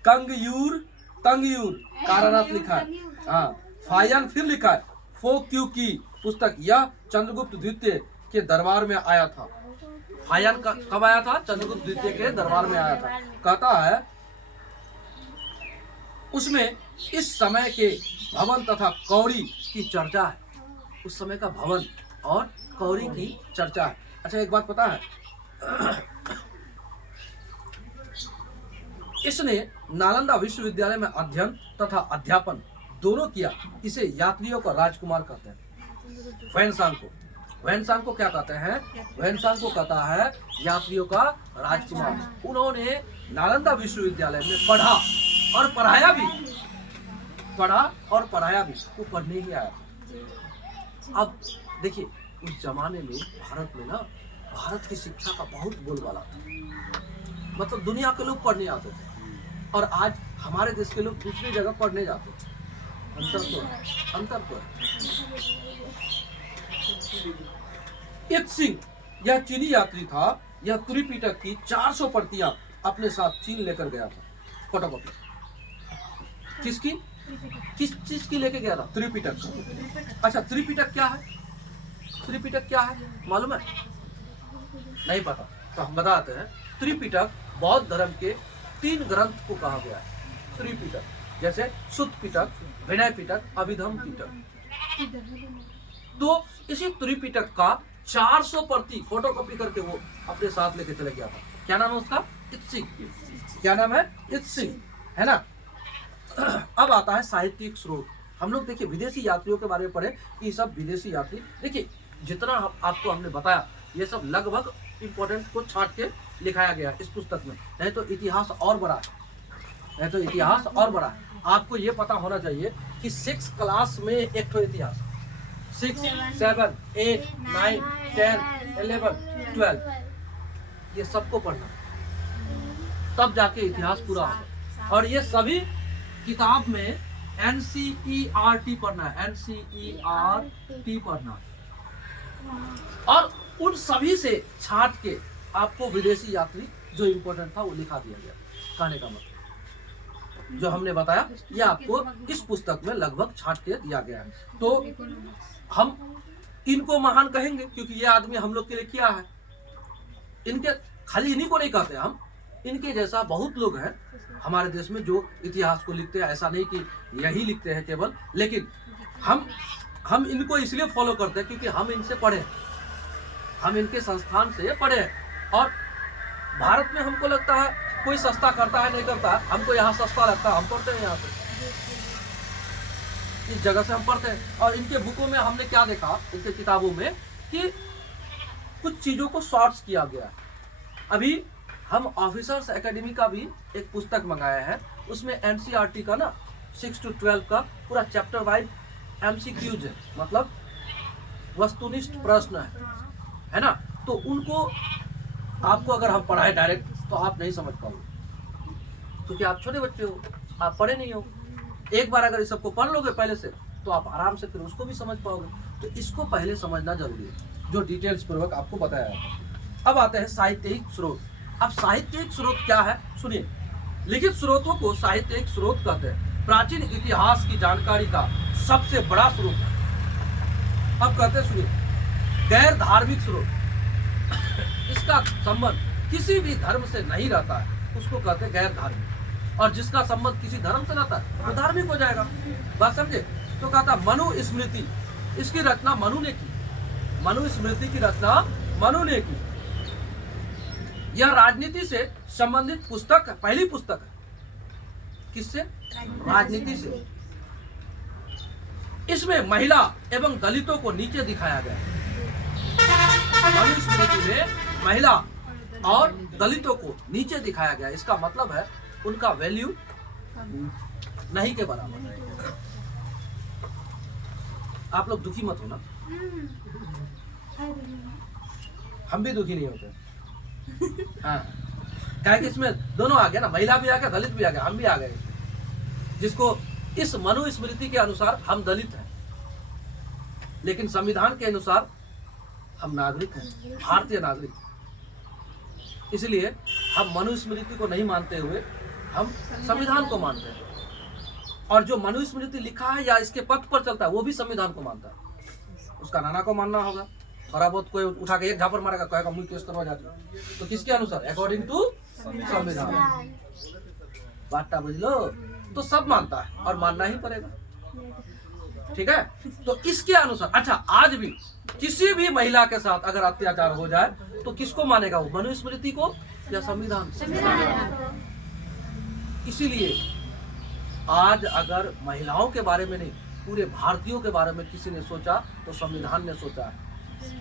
तंगयूर तारानाथ लिखा है। हाँ फाइयान फिर लिखा है फो क्यू की पुस्तक। यह चंद्रगुप्त द्वितीय के दरबार में आया था। फाइयान कब आया था? चंद्रगुप्त द्वितीय के दरबार में आया था। कहता है उसमें इस समय के भवन तथा कौड़ी की चर्चा है। उस समय का भवन और कौड़ी की चर्चा है। अच्छा एक बात पता है, इसने नालंदा विश्वविद्यालय में अध्ययन तथा अध्यापन दोनों किया। इसे यात्रियों का राजकुमार कहते हैं। वैनसांग को क्या कहते हैं? वैनसांग को कहता है यात्रियों का राजकुमार। उन्होंने नालंदा विश्वविद्यालय में पढ़ा और पढ़ाया भी। वो पढ़ने ही आया। अब देखिए उस जमाने में भारत में ना भारत की शिक्षा का बहुत बोलबाला था। मतलब दुनिया के लोग पढ़ने आते थे और आज हमारे देश के लोग दूसरी जगह पढ़ने जाते थे। अंतर तो है। यह चीनी यात्री था। यह त्रिपिटक की 400 प्रतियां अपने साथ चीन लेकर गया था। फोटोकॉपी किसकी? किस चीज की लेके गया था? त्रिपिटक। अच्छा त्रिपिटक क्या है? त्रिपिटक क्या है मालूम है? नहीं पता तो हम बताते हैं। त्रिपिटक बौद्ध धर्म के 3 ग्रंथ को कहा गया है। त्रिपिटक जैसे सुत्त पिटक, विनय पिटक, अभिधम पिटक। तो इसी त्रिपिटक का 400 प्रति फोटोकॉपी करके वो अपने साथ लेके चले गया था। क्या नाम है उसका? इत्सिंग। क्या नाम है? इत्सिंग, है ना। अब आता है साहित्यिक स्रोत। हम लोग देखिए विदेशी यात्रियों के बारे में पढ़े कि सब विदेशी यात्री, देखिए जितना आपको हमने बताया ये सब लगभग इम्पोर्टेंट को छांट के लिखाया गया इस पुस्तक में। नहीं तो इतिहास और बड़ा है। आपको ये पता होना चाहिए कि 6 क्लास में एक तो इतिहास 6, 7, 8, 9, 10, 11, 12 ये सबको पढ़ना, तब जाके इतिहास पूरा होगा। और ये सभी किताब में NCERT पढ़ना है, NCERT पढ़ना। और उन सभी से छांट के आपको विदेशी यात्री जो इम्पोर्टेंट था वो लिखा दिया गया। कहने का मतलब जो हमने बताया ये आपको इस पुस्तक में लगभग छांट के दिया गया है। तो हम इनको महान कहेंगे क्योंकि ये आदमी हम लोग के लिए किया है। इनके खाली इन्हीं को नहीं कहते हम, इनके जैसा बहुत लोग हैं हमारे देश में जो इतिहास को लिखते हैं। ऐसा नहीं कि यही लिखते हैं केवल, लेकिन हम इनको इसलिए फॉलो करते हैं क्योंकि हम इनसे पढ़े, हम इनके संस्थान से पढ़े। और भारत में हमको लगता है कोई सस्ता करता है नहीं करता है, हमको यहाँ सस्ता लगता है, हम पढ़ते हैं यहाँ से, इस जगह से हम पढ़ते हैं। और इनके बुकों में हमने क्या देखा, इनके किताबों में, कि कुछ चीजों को शॉर्ट्स किया गया। अभी हम ऑफिसर्स एकेडमी का भी एक पुस्तक मंगाया है, उसमें NCERT का ना 6 to 12 का पूरा चैप्टर वाइज MCQs है, मतलब वस्तुनिष्ठ प्रश्न है ना। तो उनको आपको अगर हम पढ़ाए डायरेक्ट तो आप नहीं समझ पाओगे। क्योंकि आप छोटे बच्चे हो, आप पढ़े नहीं हो। एक बार अगर इस सबको पढ़ लोगे पहले से तो आप आराम से फिर उसको भी समझ पाओगे। तो इसको पहले समझना जरूरी है, जो डिटेल्स पूर्वक आपको बताया है। अब आते हैं साहित्यिक स्रोत। अब साहित्यिक स्रोत क्या है सुनिए। लिखित स्रोतों को साहित्यिक स्रोत कहते हैं। प्राचीन इतिहास की जानकारी का सबसे बड़ा स्रोत है। अब कहते हैं सुनिए, गैर धार्मिक स्रोत। इसका संबंध किसी भी धर्म से नहीं रहता है, उसको कहते हैं गैर धार्मिक। और जिसका संबंध किसी धर्म से रहता है वो धार्मिक हो जाएगा। बात समझे? तो कहता मनु स्मृति, इसकी रचना मनु ने की। मनु स्मृति की रचना मनु ने की। यह राजनीति से संबंधित पुस्तक है, पहली पुस्तक है। किससे? राजनीति से। इसमें महिला एवं दलितों को नीचे दिखाया गया है। मनुस्मृति में महिला और दलितों को नीचे दिखाया गया। इसका मतलब है उनका वैल्यू नहीं के बराबर है। आप लोग दुखी मत हो ना, हम भी दुखी नहीं होते। हाँ, क्या कि इसमें दोनों आ गया ना, महिला भी आ गया, दलित भी आ गया, हम भी आ गए। जिसको इस मनुस्मृति के अनुसार हम दलित हैं, लेकिन संविधान के अनुसार हम नागरिक हैं, भारतीय नागरिक। इसलिए हम मनुस्मृति को नहीं मानते हुए हम संविधान को मानते हैं। और जो मनुस्मृति लिखा है या इसके पथ पर चलता है वो भी संविधान को मानता है। उसका नाना को मानना होगा। थोड़ा बहुत कोई उठा के एक झापड़ मारेगा, कहेगा मुझे केस करवा जाती, तो किसके अनुसार? अकॉर्डिंग टू संविधान। बात बुझ लो, तो सब मानता है और मानना ही पड़ेगा। ठीक है, तो इसके अनुसार अच्छा आज भी किसी भी महिला के साथ अगर अत्याचार हो जाए तो किसको मानेगा वो? मनुस्मृति को या संविधान? इसीलिए आज अगर महिलाओं के बारे में नहीं, पूरे भारतीयों के बारे में किसी ने सोचा तो संविधान ने सोचा है।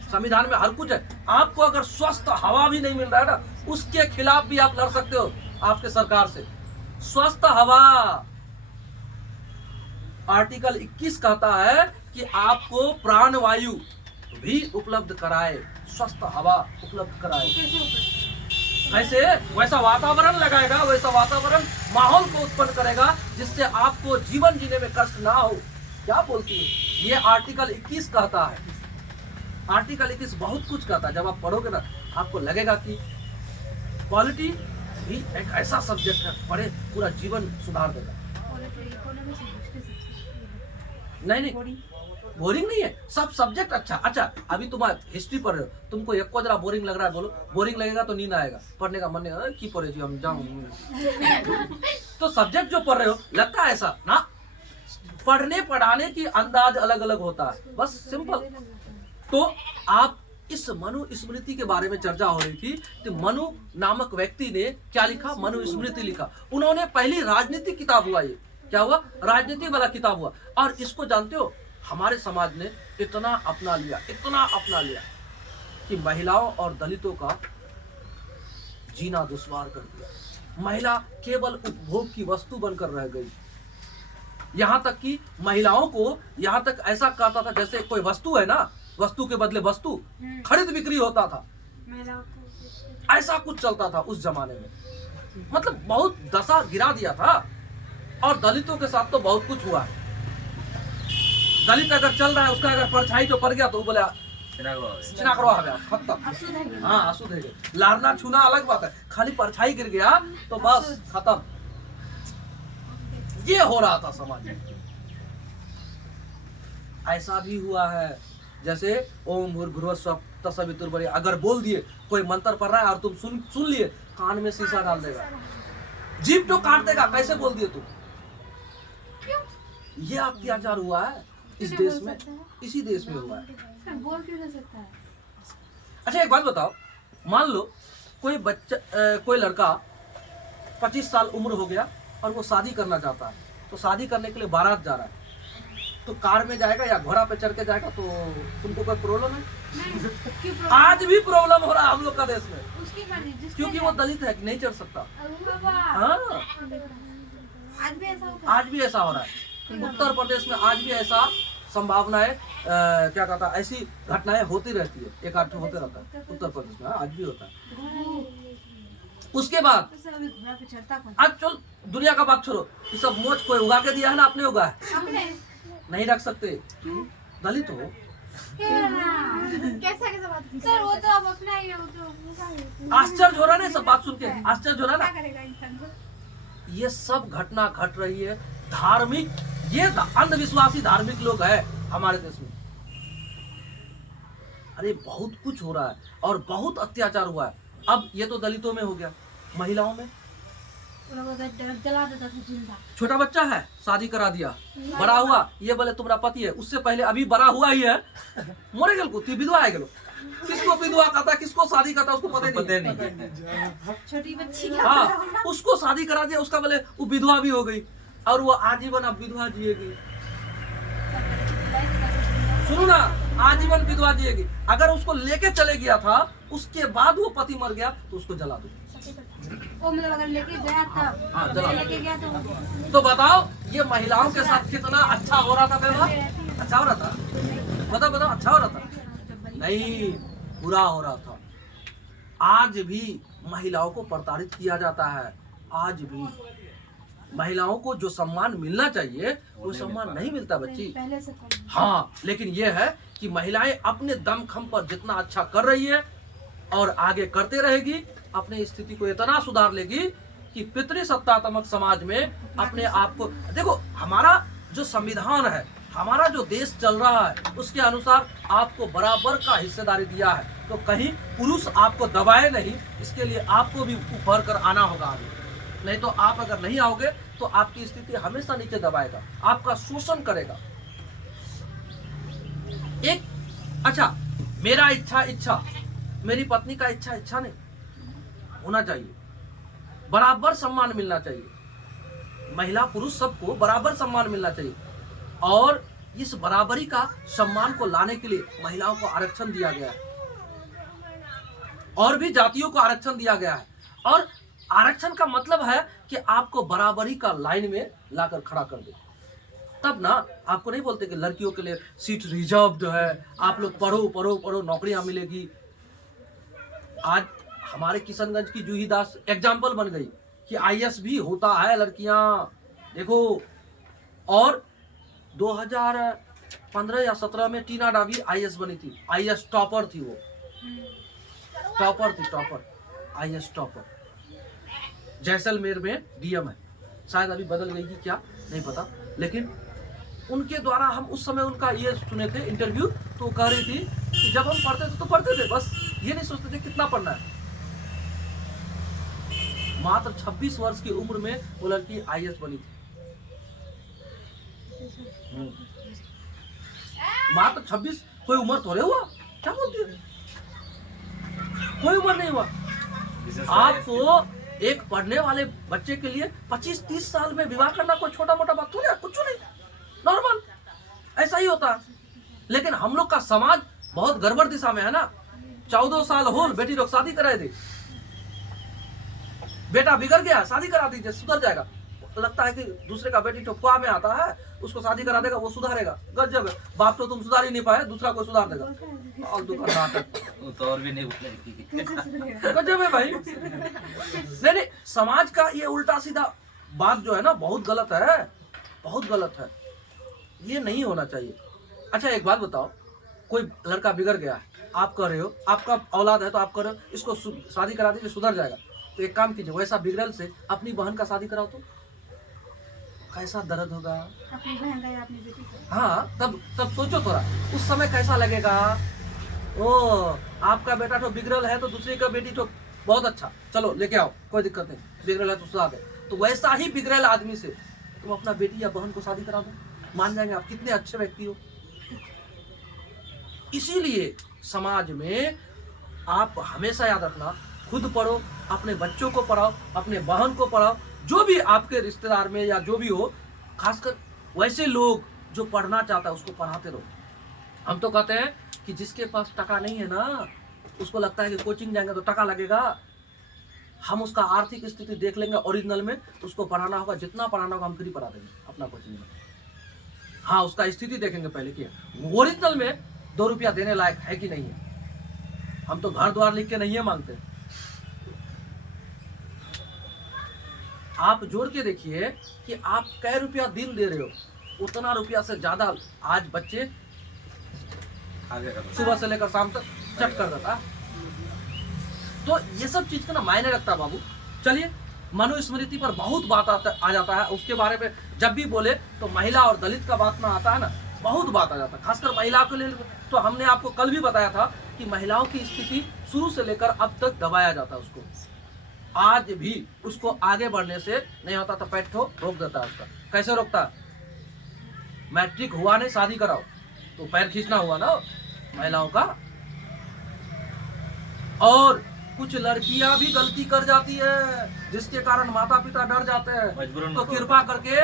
संविधान में हर कुछ है। आपको अगर स्वस्थ हवा भी नहीं मिल रहा है ना, उसके खिलाफ भी आप लड़ सकते हो आपके सरकार से। स्वस्थ हवा, आर्टिकल 21 कहता है कि आपको प्राणवायु भी उपलब्ध कराए, स्वस्थ हवा उपलब्ध कराए। कैसे? वैसा वातावरण लगाएगा, वैसा वातावरण माहौल को उत्पन्न करेगा जिससे आपको जीवन जीने में कष्ट ना हो। क्या बोलती है? ये आर्टिकल 21 कहता है। आर्टिकल 21 बहुत कुछ कहता है। जब आप पढ़ोगे ना आपको लगेगा कि पॉलिटी भी एक ऐसा सब्जेक्ट है, पढ़े पूरा जीवन सुधार देगा। नहीं, बोरिंग नहीं है, सब सब्जेक्ट अच्छा। अभी तुम हिस्ट्री पढ़ रहे हो, तुमको एक को जरा बोरिंग लग रहा है, बोलो बोरिंग लगेगा तो नींद आएगा, पढ़ने का मन नहीं की पढ़े जी हम जाऊं। तो सब्जेक्ट जो पढ़ रहे हो लगता है ऐसा ना, पढ़ने पढ़ाने की अंदाज अलग अलग होता है, बस सिंपल। तो आप इस मनुस्मृति के बारे में चर्चा हो रही थी कि मनु नामक व्यक्ति ने क्या लिखा? मनुस्मृति लिखा। उन्होंने पहली राजनीतिक किताब हुआ, ये क्या हुआ? राजनीति वाला किताब हुआ। और इसको जानते हो हमारे समाज ने इतना अपना लिया कि महिलाओं और दलितों का जीना दुश्वार कर दिया। महिला केवल उपभोग की वस्तु बनकर रह गई। यहाँ तक कि महिलाओं को यहाँ तक ऐसा कहता था जैसे कोई वस्तु है ना, वस्तु के बदले वस्तु, खरीद बिक्री होता था, ऐसा कुछ चलता था उस जमाने में। मतलब बहुत दशा गिरा दिया था। और दलितों के साथ तो बहुत कुछ हुआ है। दलित अगर चल रहा है, उसका अगर परछाई जो पड़ गया तो वो बोले चिनाकड़वा आ गया, खत्म। हाँ, अशुद्ध है। लारना छूना अलग बात है, खाली परछाई गिर गया तो बस खत्म। ये हो रहा था समाज में। ऐसा भी हुआ है जैसे ओम भूर्भुवः स्वः तत्सवितुर्वरेण्यम्, अगर बोल दिए कोई मंत्र पढ़ रहा है और तुम सुन लिए, कान में शीशा डाल देगा, जीभ तो काट देगा, कैसे बोल दिए तुम। ये अत्याचार हुआ है इस देश में, इसी देश में हुआ है। बोल क्यों नहीं सकता है? अच्छा एक बात बताओ, मान लो कोई बच्चा कोई लड़का 25 साल उम्र हो गया और वो शादी करना चाहता है, तो शादी करने के लिए बारात जा रहा है, तो कार में जाएगा या घोड़ा पे चढ़ के जाएगा, तो तुमको कोई प्रॉब्लम है? नहीं। आज भी प्रॉब्लम हो रहा है हम लोग का देश में, उसकी मर्जी, क्योंकि वो दलित है कि नहीं चढ़ सकता। हाँ, आज भी ऐसा होता है। आज भी ऐसा हो रहा है। उत्तर प्रदेश में आज भी ऐसा संभावनाएं क्या कहता है, ऐसी घटनाएं होती रहती है, एक आध होते रहता है उत्तर प्रदेश में। आज भी होता है। उसके बाद तो सब घोड़ा पे चढ़ता कौन? आज चल दुनिया का बात छोड़ो, ये सब मोच कोई उगा के दिया है ना आपने उगा है? हमने नहीं रख सकते, दलित हो। कैसा कैसा बात की? सर वो तो अब अपना ही है, वो तो आश्चर्य हो रहा है ना सब बात सुन के, आश्चर्य हो रहा है क्या ना। करेगा इंसान को? ये सब घटना घट रही है धार्मिक, ये अंधविश्वासी धार्मिक लोग है हमारे देश में। अरे बहुत कुछ हो रहा है और बहुत अत्याचार हुआ है। अब ये तो दलितों में हो गया, महिलाओं में वो लोग जला देता था जिंदा। छोटा बच्चा है, शादी करा दिया, बड़ा हुआ, ये बोले तुम्हारा पति है, उससे पहले अभी बड़ा हुआ ही है, मरे गल को ती विधवा है गलो। किसको विधवा कहता है, किसको शादी करता है, उसको पता पता नहीं। नहीं। छोटी बच्ची क्या हाँ, उसको शादी करा दिया, उसका बोले वो विधवा भी हो गई और वो आजीवन अब विधवा जिएगी। सुनो ना, आजीवन विधवा जिएगी। अगर उसको लेके चले गया था, उसके बाद वो पति मर गया तो उसको जला दो। वो मतलब अगर लेके गया तब हाँ, जला दो। लेके गया तो बताओ ये महिलाओं के साथ कितना अच्छा हो रहा था व्यवहार? अच्छा हो रहा था? बताओ बताओ, अच्छा हो रहा था? नहीं, बुरा हो रहा था। आज भी महिलाओं को प्रताड़ित किया जाता है। आज भी महिलाओं को जो सम्मान मिलना चाहिए वो सम्मान नहीं मिलता बच्ची। पहले से कम। हाँ, लेकिन ये है कि महिलाएं अपने दमखम पर जितना अच्छा कर रही है और आगे करते रहेगी, अपनी स्थिति को इतना सुधार लेगी कि पितृसत्तात्मक समाज में अपने आप को देखो। हमारा जो संविधान है, हमारा जो देश चल रहा है, उसके अनुसार आपको बराबर का हिस्सेदारी दिया है। तो कहीं पुरुष आपको दबाए नहीं, इसके लिए आपको भी उभर कर आना होगा आगे। नहीं तो आप अगर नहीं आओगे तो आपकी स्थिति हमेशा नीचे दबाएगा, आपका शोषण करेगा। एक अच्छा, मेरा इच्छा, मेरी पत्नी का इच्छा नहीं होना चाहिए। बराबर सम्मान मिलना चाहिए, महिला पुरुष सबको बराबर सम्मान मिलना चाहिए। और इस बराबरी का सम्मान को लाने के लिए महिलाओं को आरक्षण दिया गया है और भी जातियों को आरक्षण दिया गया है। और आरक्षण का मतलब है कि आपको बराबरी का लाइन में लाकर खड़ा कर दे, तब ना आपको नहीं बोलते कि लड़कियों के लिए सीट रिजर्व्ड है, आप लोग पढ़ो पढ़ो पढ़ो नौकरियां मिलेगी। आज हमारे किशनगंज की जूही दास एग्जाम्पल बन गई कि आईएएस भी होता है लड़कियां, देखो। और 2015 या 17 में टीना डाबी आईएएस बनी थी, आईएएस टॉपर थी वो, टॉपर आईएएस टॉपर। जैसलमेर में डीएम है, शायद अभी बदल गई कि क्या नहीं पता, लेकिन उनके द्वारा हम उस समय उनका ये सुने थे इंटरव्यू, तो कह रही थी कि जब हम पढ़ते थे तो पढ़ते थे, बस ये नहीं सोचते थे कितना पढ़ना है। मात्र 26 वर्ष की उम्र में वो लड़की आईएएस बनी थी। मात्र 26, कोई उम्र थोड़े हुआ, क्या बोलती है, कोई उम्र नहीं हुआ। आपको एक पढ़ने वाले बच्चे के लिए 25-30 साल में विवाह करना कोई छोटा मोटा बात थोड़ी है, कुछ नहीं, नॉर्मल, ऐसा ही होता है। लेकिन हम लोग का समाज बहुत गड़बड़ दिशा में है ना। 14 साल हो, बेटी लोग शादी कराए दी, बेटा बिगड़ गया, शादी करा दीजिए, सुधर जाएगा। लगता है कि दूसरे का बेटी ठोकुआ में आता है, उसको शादी करा देगा, वो सुधारेगा। गजब है, बाप तो तुम सुधार ही नहीं पाए, दूसरा कोई सुधार देगा। फालतू का नाटक, वो तो और भी नहीं बोलेगी। गजब है भाई। नहीं, समाज का ये उल्टा सीधा बात जो है ना, बहुत गलत है, बहुत गलत है, ये नहीं होना चाहिए। अच्छा एक बात बताओ, कोई लड़का बिगड़ गया, आप कह रहे हो, आपका औलाद है तो आप कह रहे हो इसको शादी करा दीजिए, सुधर जाएगा। तो एक काम कीजिए, वैसा बिगड़ल से अपनी बहन का शादी कराओ तो कैसा दर्द होगा। अपनी बहन का या अपनी बेटी का। हाँ, तब सोचो थोड़ा, उस समय कैसा लगेगा। ओ, आपका बेटा तो बिगड़ल है तो दूसरी का बेटी तो बहुत अच्छा, चलो लेके आओ, कोई दिक्कत नहीं, बिगड़ल है तो सुधार दे। तो वैसा ही बिगड़ल आदमी से तुम अपना बेटी या बहन को शादी करा दो, मान जाएंगे आप कितने अच्छे व्यक्ति हो। इसीलिए समाज में आप हमेशा याद रखना, खुद पढ़ो, अपने बच्चों को पढ़ाओ, अपने बहन को पढ़ाओ, जो भी आपके रिश्तेदार में या जो भी हो, खासकर वैसे लोग जो पढ़ना चाहता है उसको पढ़ाते रहो। हम तो कहते हैं कि जिसके पास टका नहीं है ना, उसको लगता है कि कोचिंग जाएंगे तो टका लगेगा। हम उसका आर्थिक स्थिति देख लेंगे ओरिजिनल में, उसको पढ़ाना होगा, जितना पढ़ाना होगा हम फ्री पढ़ा देंगे अपना कोचिंग में। हाँ, उसका स्थिति देखेंगे पहले कि ओरिजिनल में 2 रुपया देने लायक है कि नहीं है। हम तो घर द्वार लिख के नहीं है मांगते, आप जोड़ के देखिए कि आप कै रुपया दिन दे रहे हो, उतना रुपया से ज्यादा आज बच्चे आगे का सुबह से लेकर शाम तक चट कर देता है। तो ये सब चीज का ना मायने रखता है बाबू। चलिए, मनुस्मृति पर बहुत बात आ जाता है, उसके बारे में जब भी बोले तो महिला और दलित का बात ना आता है ना, बहुत बात आ जाता है, खासकर महिलाओं के लिए। तो हमने आपको कल भी बताया था कि महिलाओं की स्थिति शुरू से लेकर अब तक दबाया जाता है उसको, आज भी उसको आगे बढ़ने से नहीं होता तो पैठ रोक देता है उसका। कैसे रोकता है? मैट्रिक हुआ नहीं, शादी कराओ, तो पैर खींचना हुआ ना महिलाओं का। और कुछ लड़कियां भी गलती कर जाती है जिसके कारण माता पिता डर जाते हैं। मजबूरन तो उनको- कृपा करके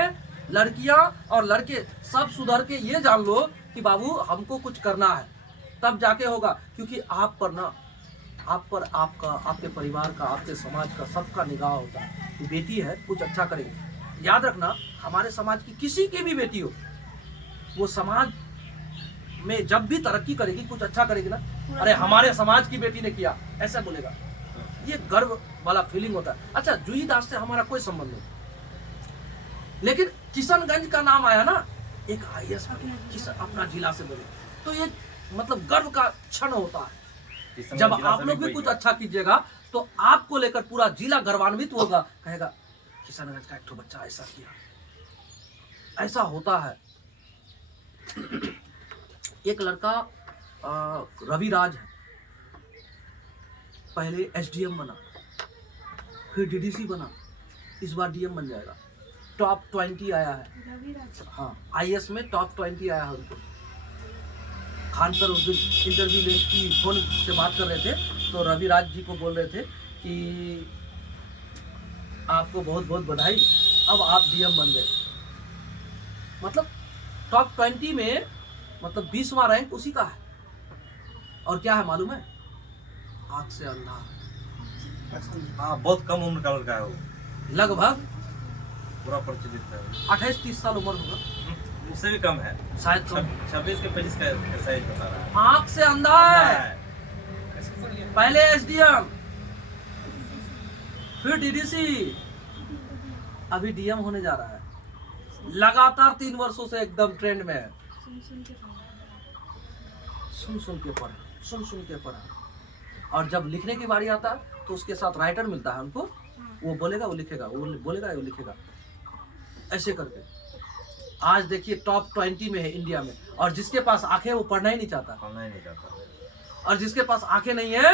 लड़कियां और लड़के सब सुधर के ये जान लो कि बाबू हमको कुछ करना है, तब जाके होगा। क्योंकि आप पर ना, आप पर आपका, आपके परिवार का, आपके समाज का, सबका निगाह होता है कि बेटी है कुछ अच्छा करेगी। याद रखना, हमारे समाज की किसी की भी बेटी हो, वो समाज में जब भी तरक्की करेगी, कुछ अच्छा करेगी ना, अरे हमारे समाज की बेटी ने किया, ऐसा बोलेगा। ये गर्व वाला फीलिंग होता है। अच्छा, जूही दास से हमारा कोई संबंध नहीं, लेकिन किशनगंज का नाम आया ना, एक IAS किशन अपना जिला से बोले, तो ये मतलब गर्व का क्षण होता है। किशन जब जिला आप से लोग भी कोई कुछ है। अच्छा कीजिएगा तो आपको लेकर पूरा जिला गर्वान्वित होगा, कहेगा किशनगंज का एक ठो बच्चा ऐसा किया। ऐसा होता है। एक लड़का रविराज है, पहले SDM बना, फिर DDC बना, इस बार DM बन जाएगा। टॉप 20 आया है, हाँ IAS में टॉप 20 आया है उनको। खान सर उस दिन इंटरव्यू ले की फोन से बात कर रहे थे, तो रविराज जी को बोल रहे थे कि आपको बहुत बहुत बधाई, अब आप DM बन गए। मतलब टॉप 20 में मतलब 20वां रैंक उसी का है। और क्या है मालूम है? आँख से अंधा, हाँ, बहुत कम उम्र का लड़का है वो, लगभग पूरा प्रचलित है। 28-30 साल उम्र होगा उससे भी कम है, शायद कम। 26 के 25 का साइज बता रहा है। आँख से अंधा है। पहले SDM, फिर DDC, अभी DM होने जा रहा है। लगातार 3 वर्षों से एकदम ट्रेंड में है। सुन सुन के पढ़े, सुन सुन के पढ़े। और जब लिखने की बारी आता है तो उसके साथ राइटर मिलता है उनको, वो बोलेगा वो लिखेगा, वो बोलेगा वो लिखेगा, ऐसे करके आज देखिए टॉप 20 में है इंडिया में। और जिसके पास आंखें वो पढ़ना ही नहीं चाहता, पढ़ना ही नहीं चाहता। और जिसके पास आंखें नहीं है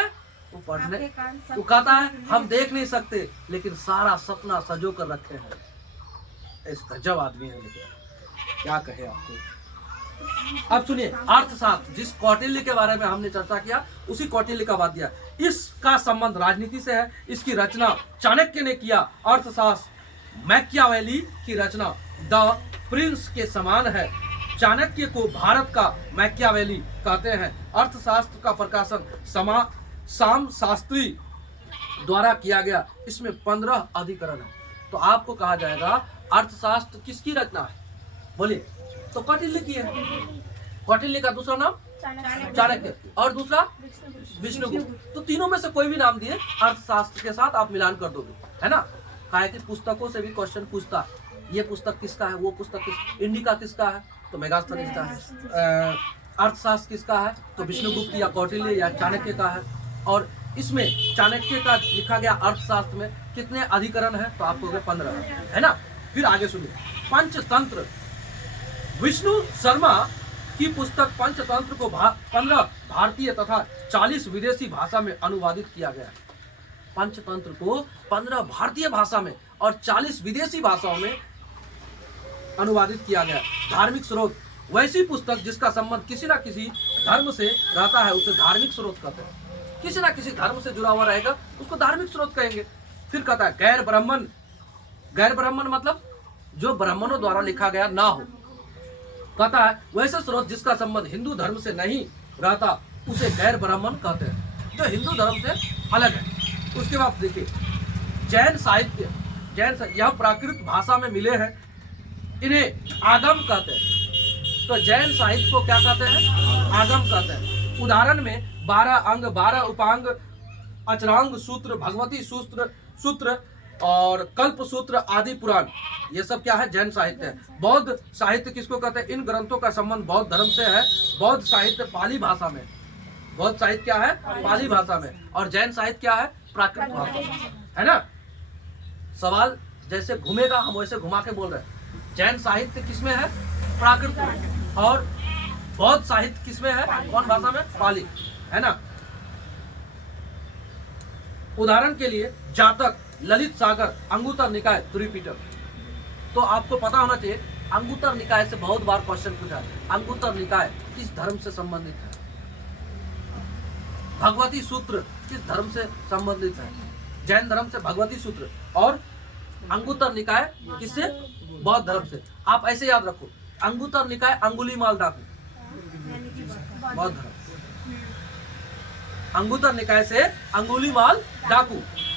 वो पढ़ने, वो कहता है हम देख नहीं सकते, लेकिन सारा सपना संजो कर रखे हैं। इस गजब आदमी है, लेकिन क्या कहे आपको। अब सुनिए, अर्थशास्त्र, जिस कौटिल्य के बारे में हमने चर्चा किया, उसी कौटिल्य का बात दिया। इसका संबंध राजनीति से है। इसकी रचना चाणक्य ने किया। अर्थशास्त्र मैकियावेली की रचना द प्रिंस के समान है। चाणक्य को भारत का मैकियावेली कहते हैं। अर्थशास्त्र का प्रकाशन साम शास्त्री द्वारा किया गया। इसमें 15 अधिकरण है। तो आपको कहा जाएगा अर्थशास्त्र किसकी रचना है? बोलिए। तो कौटिल्य की है। कौटिल्य का दूसरा नाम चाणक्य, और दूसरा विष्णुगुप्त। तो तीनों में से कोई भी नाम दिए, अर्थशास्त्र के साथ आप मिलान कर दोगे, है ना। कहा कि पुस्तकों से भी क्वेश्चन पूछता है, ये पुस्तक किसका है, वो पुस्तक इंडिका किसका है, तो मेगास्थनीज का है। अर्थशास्त्र किसका है, तो विष्णुगुप्त या कौटिल्य या चाणक्य का है। और इसमें चाणक्य का लिखा गया अर्थशास्त्र में कितने अधिकरण है, तो आपको 15 है ना। फिर आगे सुनिए, पंचतंत्र। विष्णु शर्मा की पुस्तक पंचतंत्र को 15 भारतीय तथा 40 विदेशी भाषा में अनुवादित किया गया है। पंचतंत्र को 15 भारतीय भाषा में और 40 विदेशी भाषाओं में अनुवादित किया गया। धार्मिक स्रोत, वैसी पुस्तक जिसका संबंध किसी न किसी धर्म से रहता है उसे धार्मिक स्रोत कहते हैं। किसी न किसी धर्म से जुड़ा हुआ रहेगा उसको धार्मिक स्रोत कहेंगे। फिर कहता है गैर ब्राह्मण। गैर ब्राह्मण मतलब जो ब्राह्मणों द्वारा लिखा गया ना हो। कहता है वैसे स्रोत जिसका संबंध हिंदू धर्म से नहीं रहता उसे गैर ब्राह्मण कहते हैं, जो हिंदू धर्म से अलग है। उसके बाद देखिए जैन साहित्य। यह प्राकृत भाषा में मिले हैं, इन्हें आगम कहते हैं। तो जैन साहित्य को क्या कहते हैं? आगम कहते हैं। उदाहरण में 12 अंग, 12 उपांग, अचरांग सूत्र, भगवती सूत्र, और कल्प सूत्र आदि पुराण, ये सब क्या है? जैन साहित्य है। बौद्ध साहित्य किसको कहते हैं? इन ग्रंथों का संबंध बौद्ध धर्म से है। बौद्ध साहित्य पाली भाषा में, बौद्ध साहित्य क्या है? पाली भाषा में। और जैन साहित्य क्या है? प्राकृत भाषा, है ना। सवाल जैसे घूमेगा हम वैसे घुमा के बोल रहे हैं। जैन साहित्य किसमें है? प्राकृत में। और बौद्ध साहित्य किसमें है? कौन भाषा में? पाली, है ना। उदाहरण के लिए जातक, ललित सागर, अंगुत्तर निकाय, त्रिपिटक। तो आपको पता होना चाहिए अंगुत्तर निकाय से बहुत बार क्वेश्चन पूछा है। अंगुत्तर निकाय किस धर्म से संबंधित है? भगवती सूत्र किस धर्म से संबंधित है? जैन धर्म से भगवती सूत्र। और अंगुत्तर निकाय किससे? बौद्ध धर्म से। आप ऐसे याद रखो, अंगुत्तर निकाय अंगुलीमाल डाकू, बौद्ध धर्म। अंगुत्तर निकाय से अंगुलीमाल डाकू,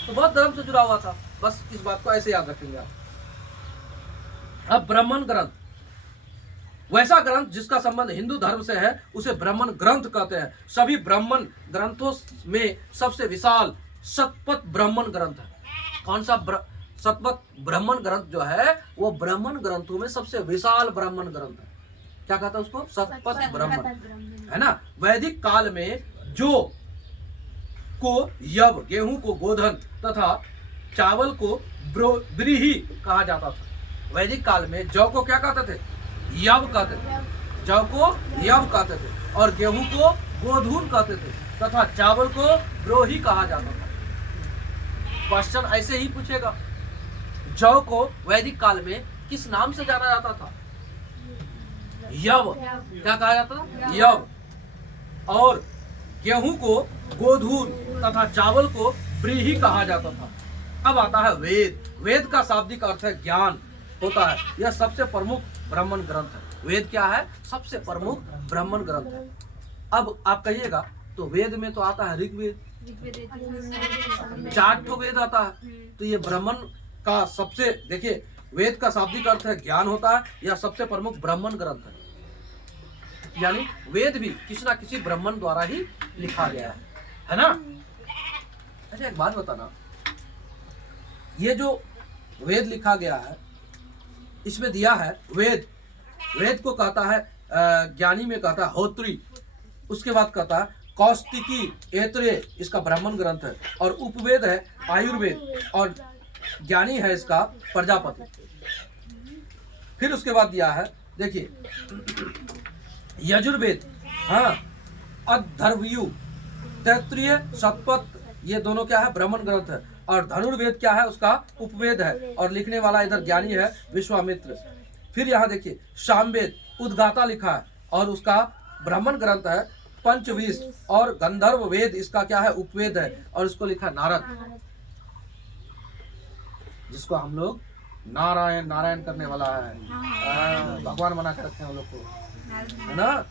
तो बौद्ध धर्म से जुड़ा हुआ था। बस इस बात को ऐसे याद रखेंगे आप। अब ब्राह्मण ग्रंथ, वैसा ग्रंथ जिसका संबंध हिंदू धर्म से है उसे ब्राह्मण ग्रंथ कहते हैं। सभी ब्राह्मण ग्रंथों में सबसे विशाल शतपथ ब्राह्मण ग्रंथ है। कौन सा? शतपथ ब्राह्मण ग्रंथ जो है वो ब्राह्मण ग्रंथों में सबसे विशाल ब्राह्मण ग्रंथ है। क्या कहता है उसको? शतपथ ब्राह्मण, है ना। वैदिक काल में जो को यव, गेहूं को गोधन तथा चावल को ब्रीही कहा जाता था। वैदिक काल में जौ को क्या कहते थे? यव कहते थे। जौ को यव कहते थे और गेहूं को गोधून कहते थे तथा चावल को ब्रोही कहा जाता था। क्वेश्चन ऐसे ही पूछेगा, जौ को वैदिक काल में किस नाम से जाना जाता था? यव। क्या कहा जाता था? यव। और गेहूं को गोधून तथा चावल को ब्रीही कहा जाता था। अब आता है वेद। वेद का शाब्दिक अर्थ है ज्ञान होता है। यह सबसे प्रमुख ब्राह्मण ग्रंथ है। वेद क्या है? सबसे प्रमुख ब्राह्मण ग्रंथ है। अब आप कहिएगा तो वेद में तो आता है ऋग्वेद, 4 ठो वेद आता है। तो ये ब्राह्मण का सबसे, देखिए वेद का शाब्दिक अर्थ है ज्ञान होता है। यह सबसे प्रमुख ब्राह्मण ग्रंथ है। यानी वेद भी किसी ना किसी ब्राह्मण द्वारा ही लिखा गया है ना। अच्छा एक बात बताना, ये जो वेद लिखा गया है इसमें दिया है वेद। वेद को कहता है ज्ञानी में कहता है होत्री, उसके बाद कहता है कौस्तिकी एत्रे, इसका ब्राह्मण ग्रंथ है। और उपवेद है आयुर्वेद और ज्ञानी है इसका प्रजापति। फिर उसके बाद दिया है देखिए यजुर्वेद, हाँ, अधर्वयु, तैत्रीय, शतपथ, ये दोनों क्या है? ब्राह्मण ग्रंथ है। और धनुर्वेद क्या है? उसका उपवेद है और लिखने वाला इधर ज्ञानी है विश्वामित्र। फिर यहाँ देखिए सामवेद, उद्गाता लिखा है और उसका ब्राह्मण ग्रंथ है पंचविश। और गंधर्व वेद इसका क्या है? उपवेद है और इसको लिखा नारद, जिसको हम लोग नारायण नारायण करने वाला है, भगवान बना कर रखे हैं हम लोग को, है ना।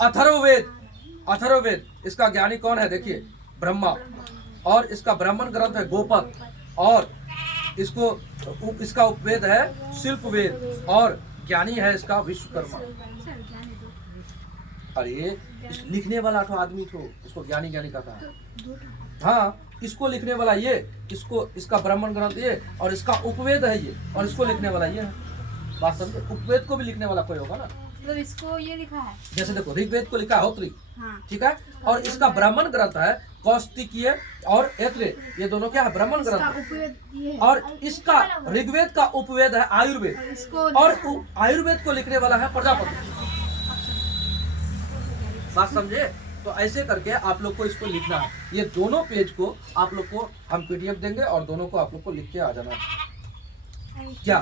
अथर्ववेद, अथर्ववेद इसका ज्ञानी कौन है? देखिए ब्रह्मा। और इसका ब्राह्मण ग्रंथ है गोपद और इसका उपवेद है शिल्पवेद और ज्ञानी है इसका विश्वकर्मा। अरे लिखने वाला तो आदमी तो इसको ज्ञानी ज्ञानी कहता है। हाँ, इसको लिखने वाला ये, इसको इसका ब्राह्मण ग्रंथ ये और इसका उपवेद है ये और इसको लिखने वाला ये है। बात समझे? उपवेद को भी लिखने वाला कोई होगा ना। मतलब इसको ये लिखा है, जैसे देखो ऋग्वेद को लिखा है होत्री, हाँ। ठीक है। और इसका ब्राह्मण ग्रंथ है कौस्तिकीय और एत्रे, ये दोनों क्या है? ब्राह्मण ग्रंथ। और इसका ऋग्वेद का उपवेद है आयुर्वेद और आयुर्वेद को लिखने वाला है प्रजापति। बात समझे? तो ऐसे करके आप लोग को इसको लिखना है। ये दोनों पेज को आप लोग को हम पीडीएफ देंगे और दोनों को आप लोग को लिख के आ जाना है। क्या?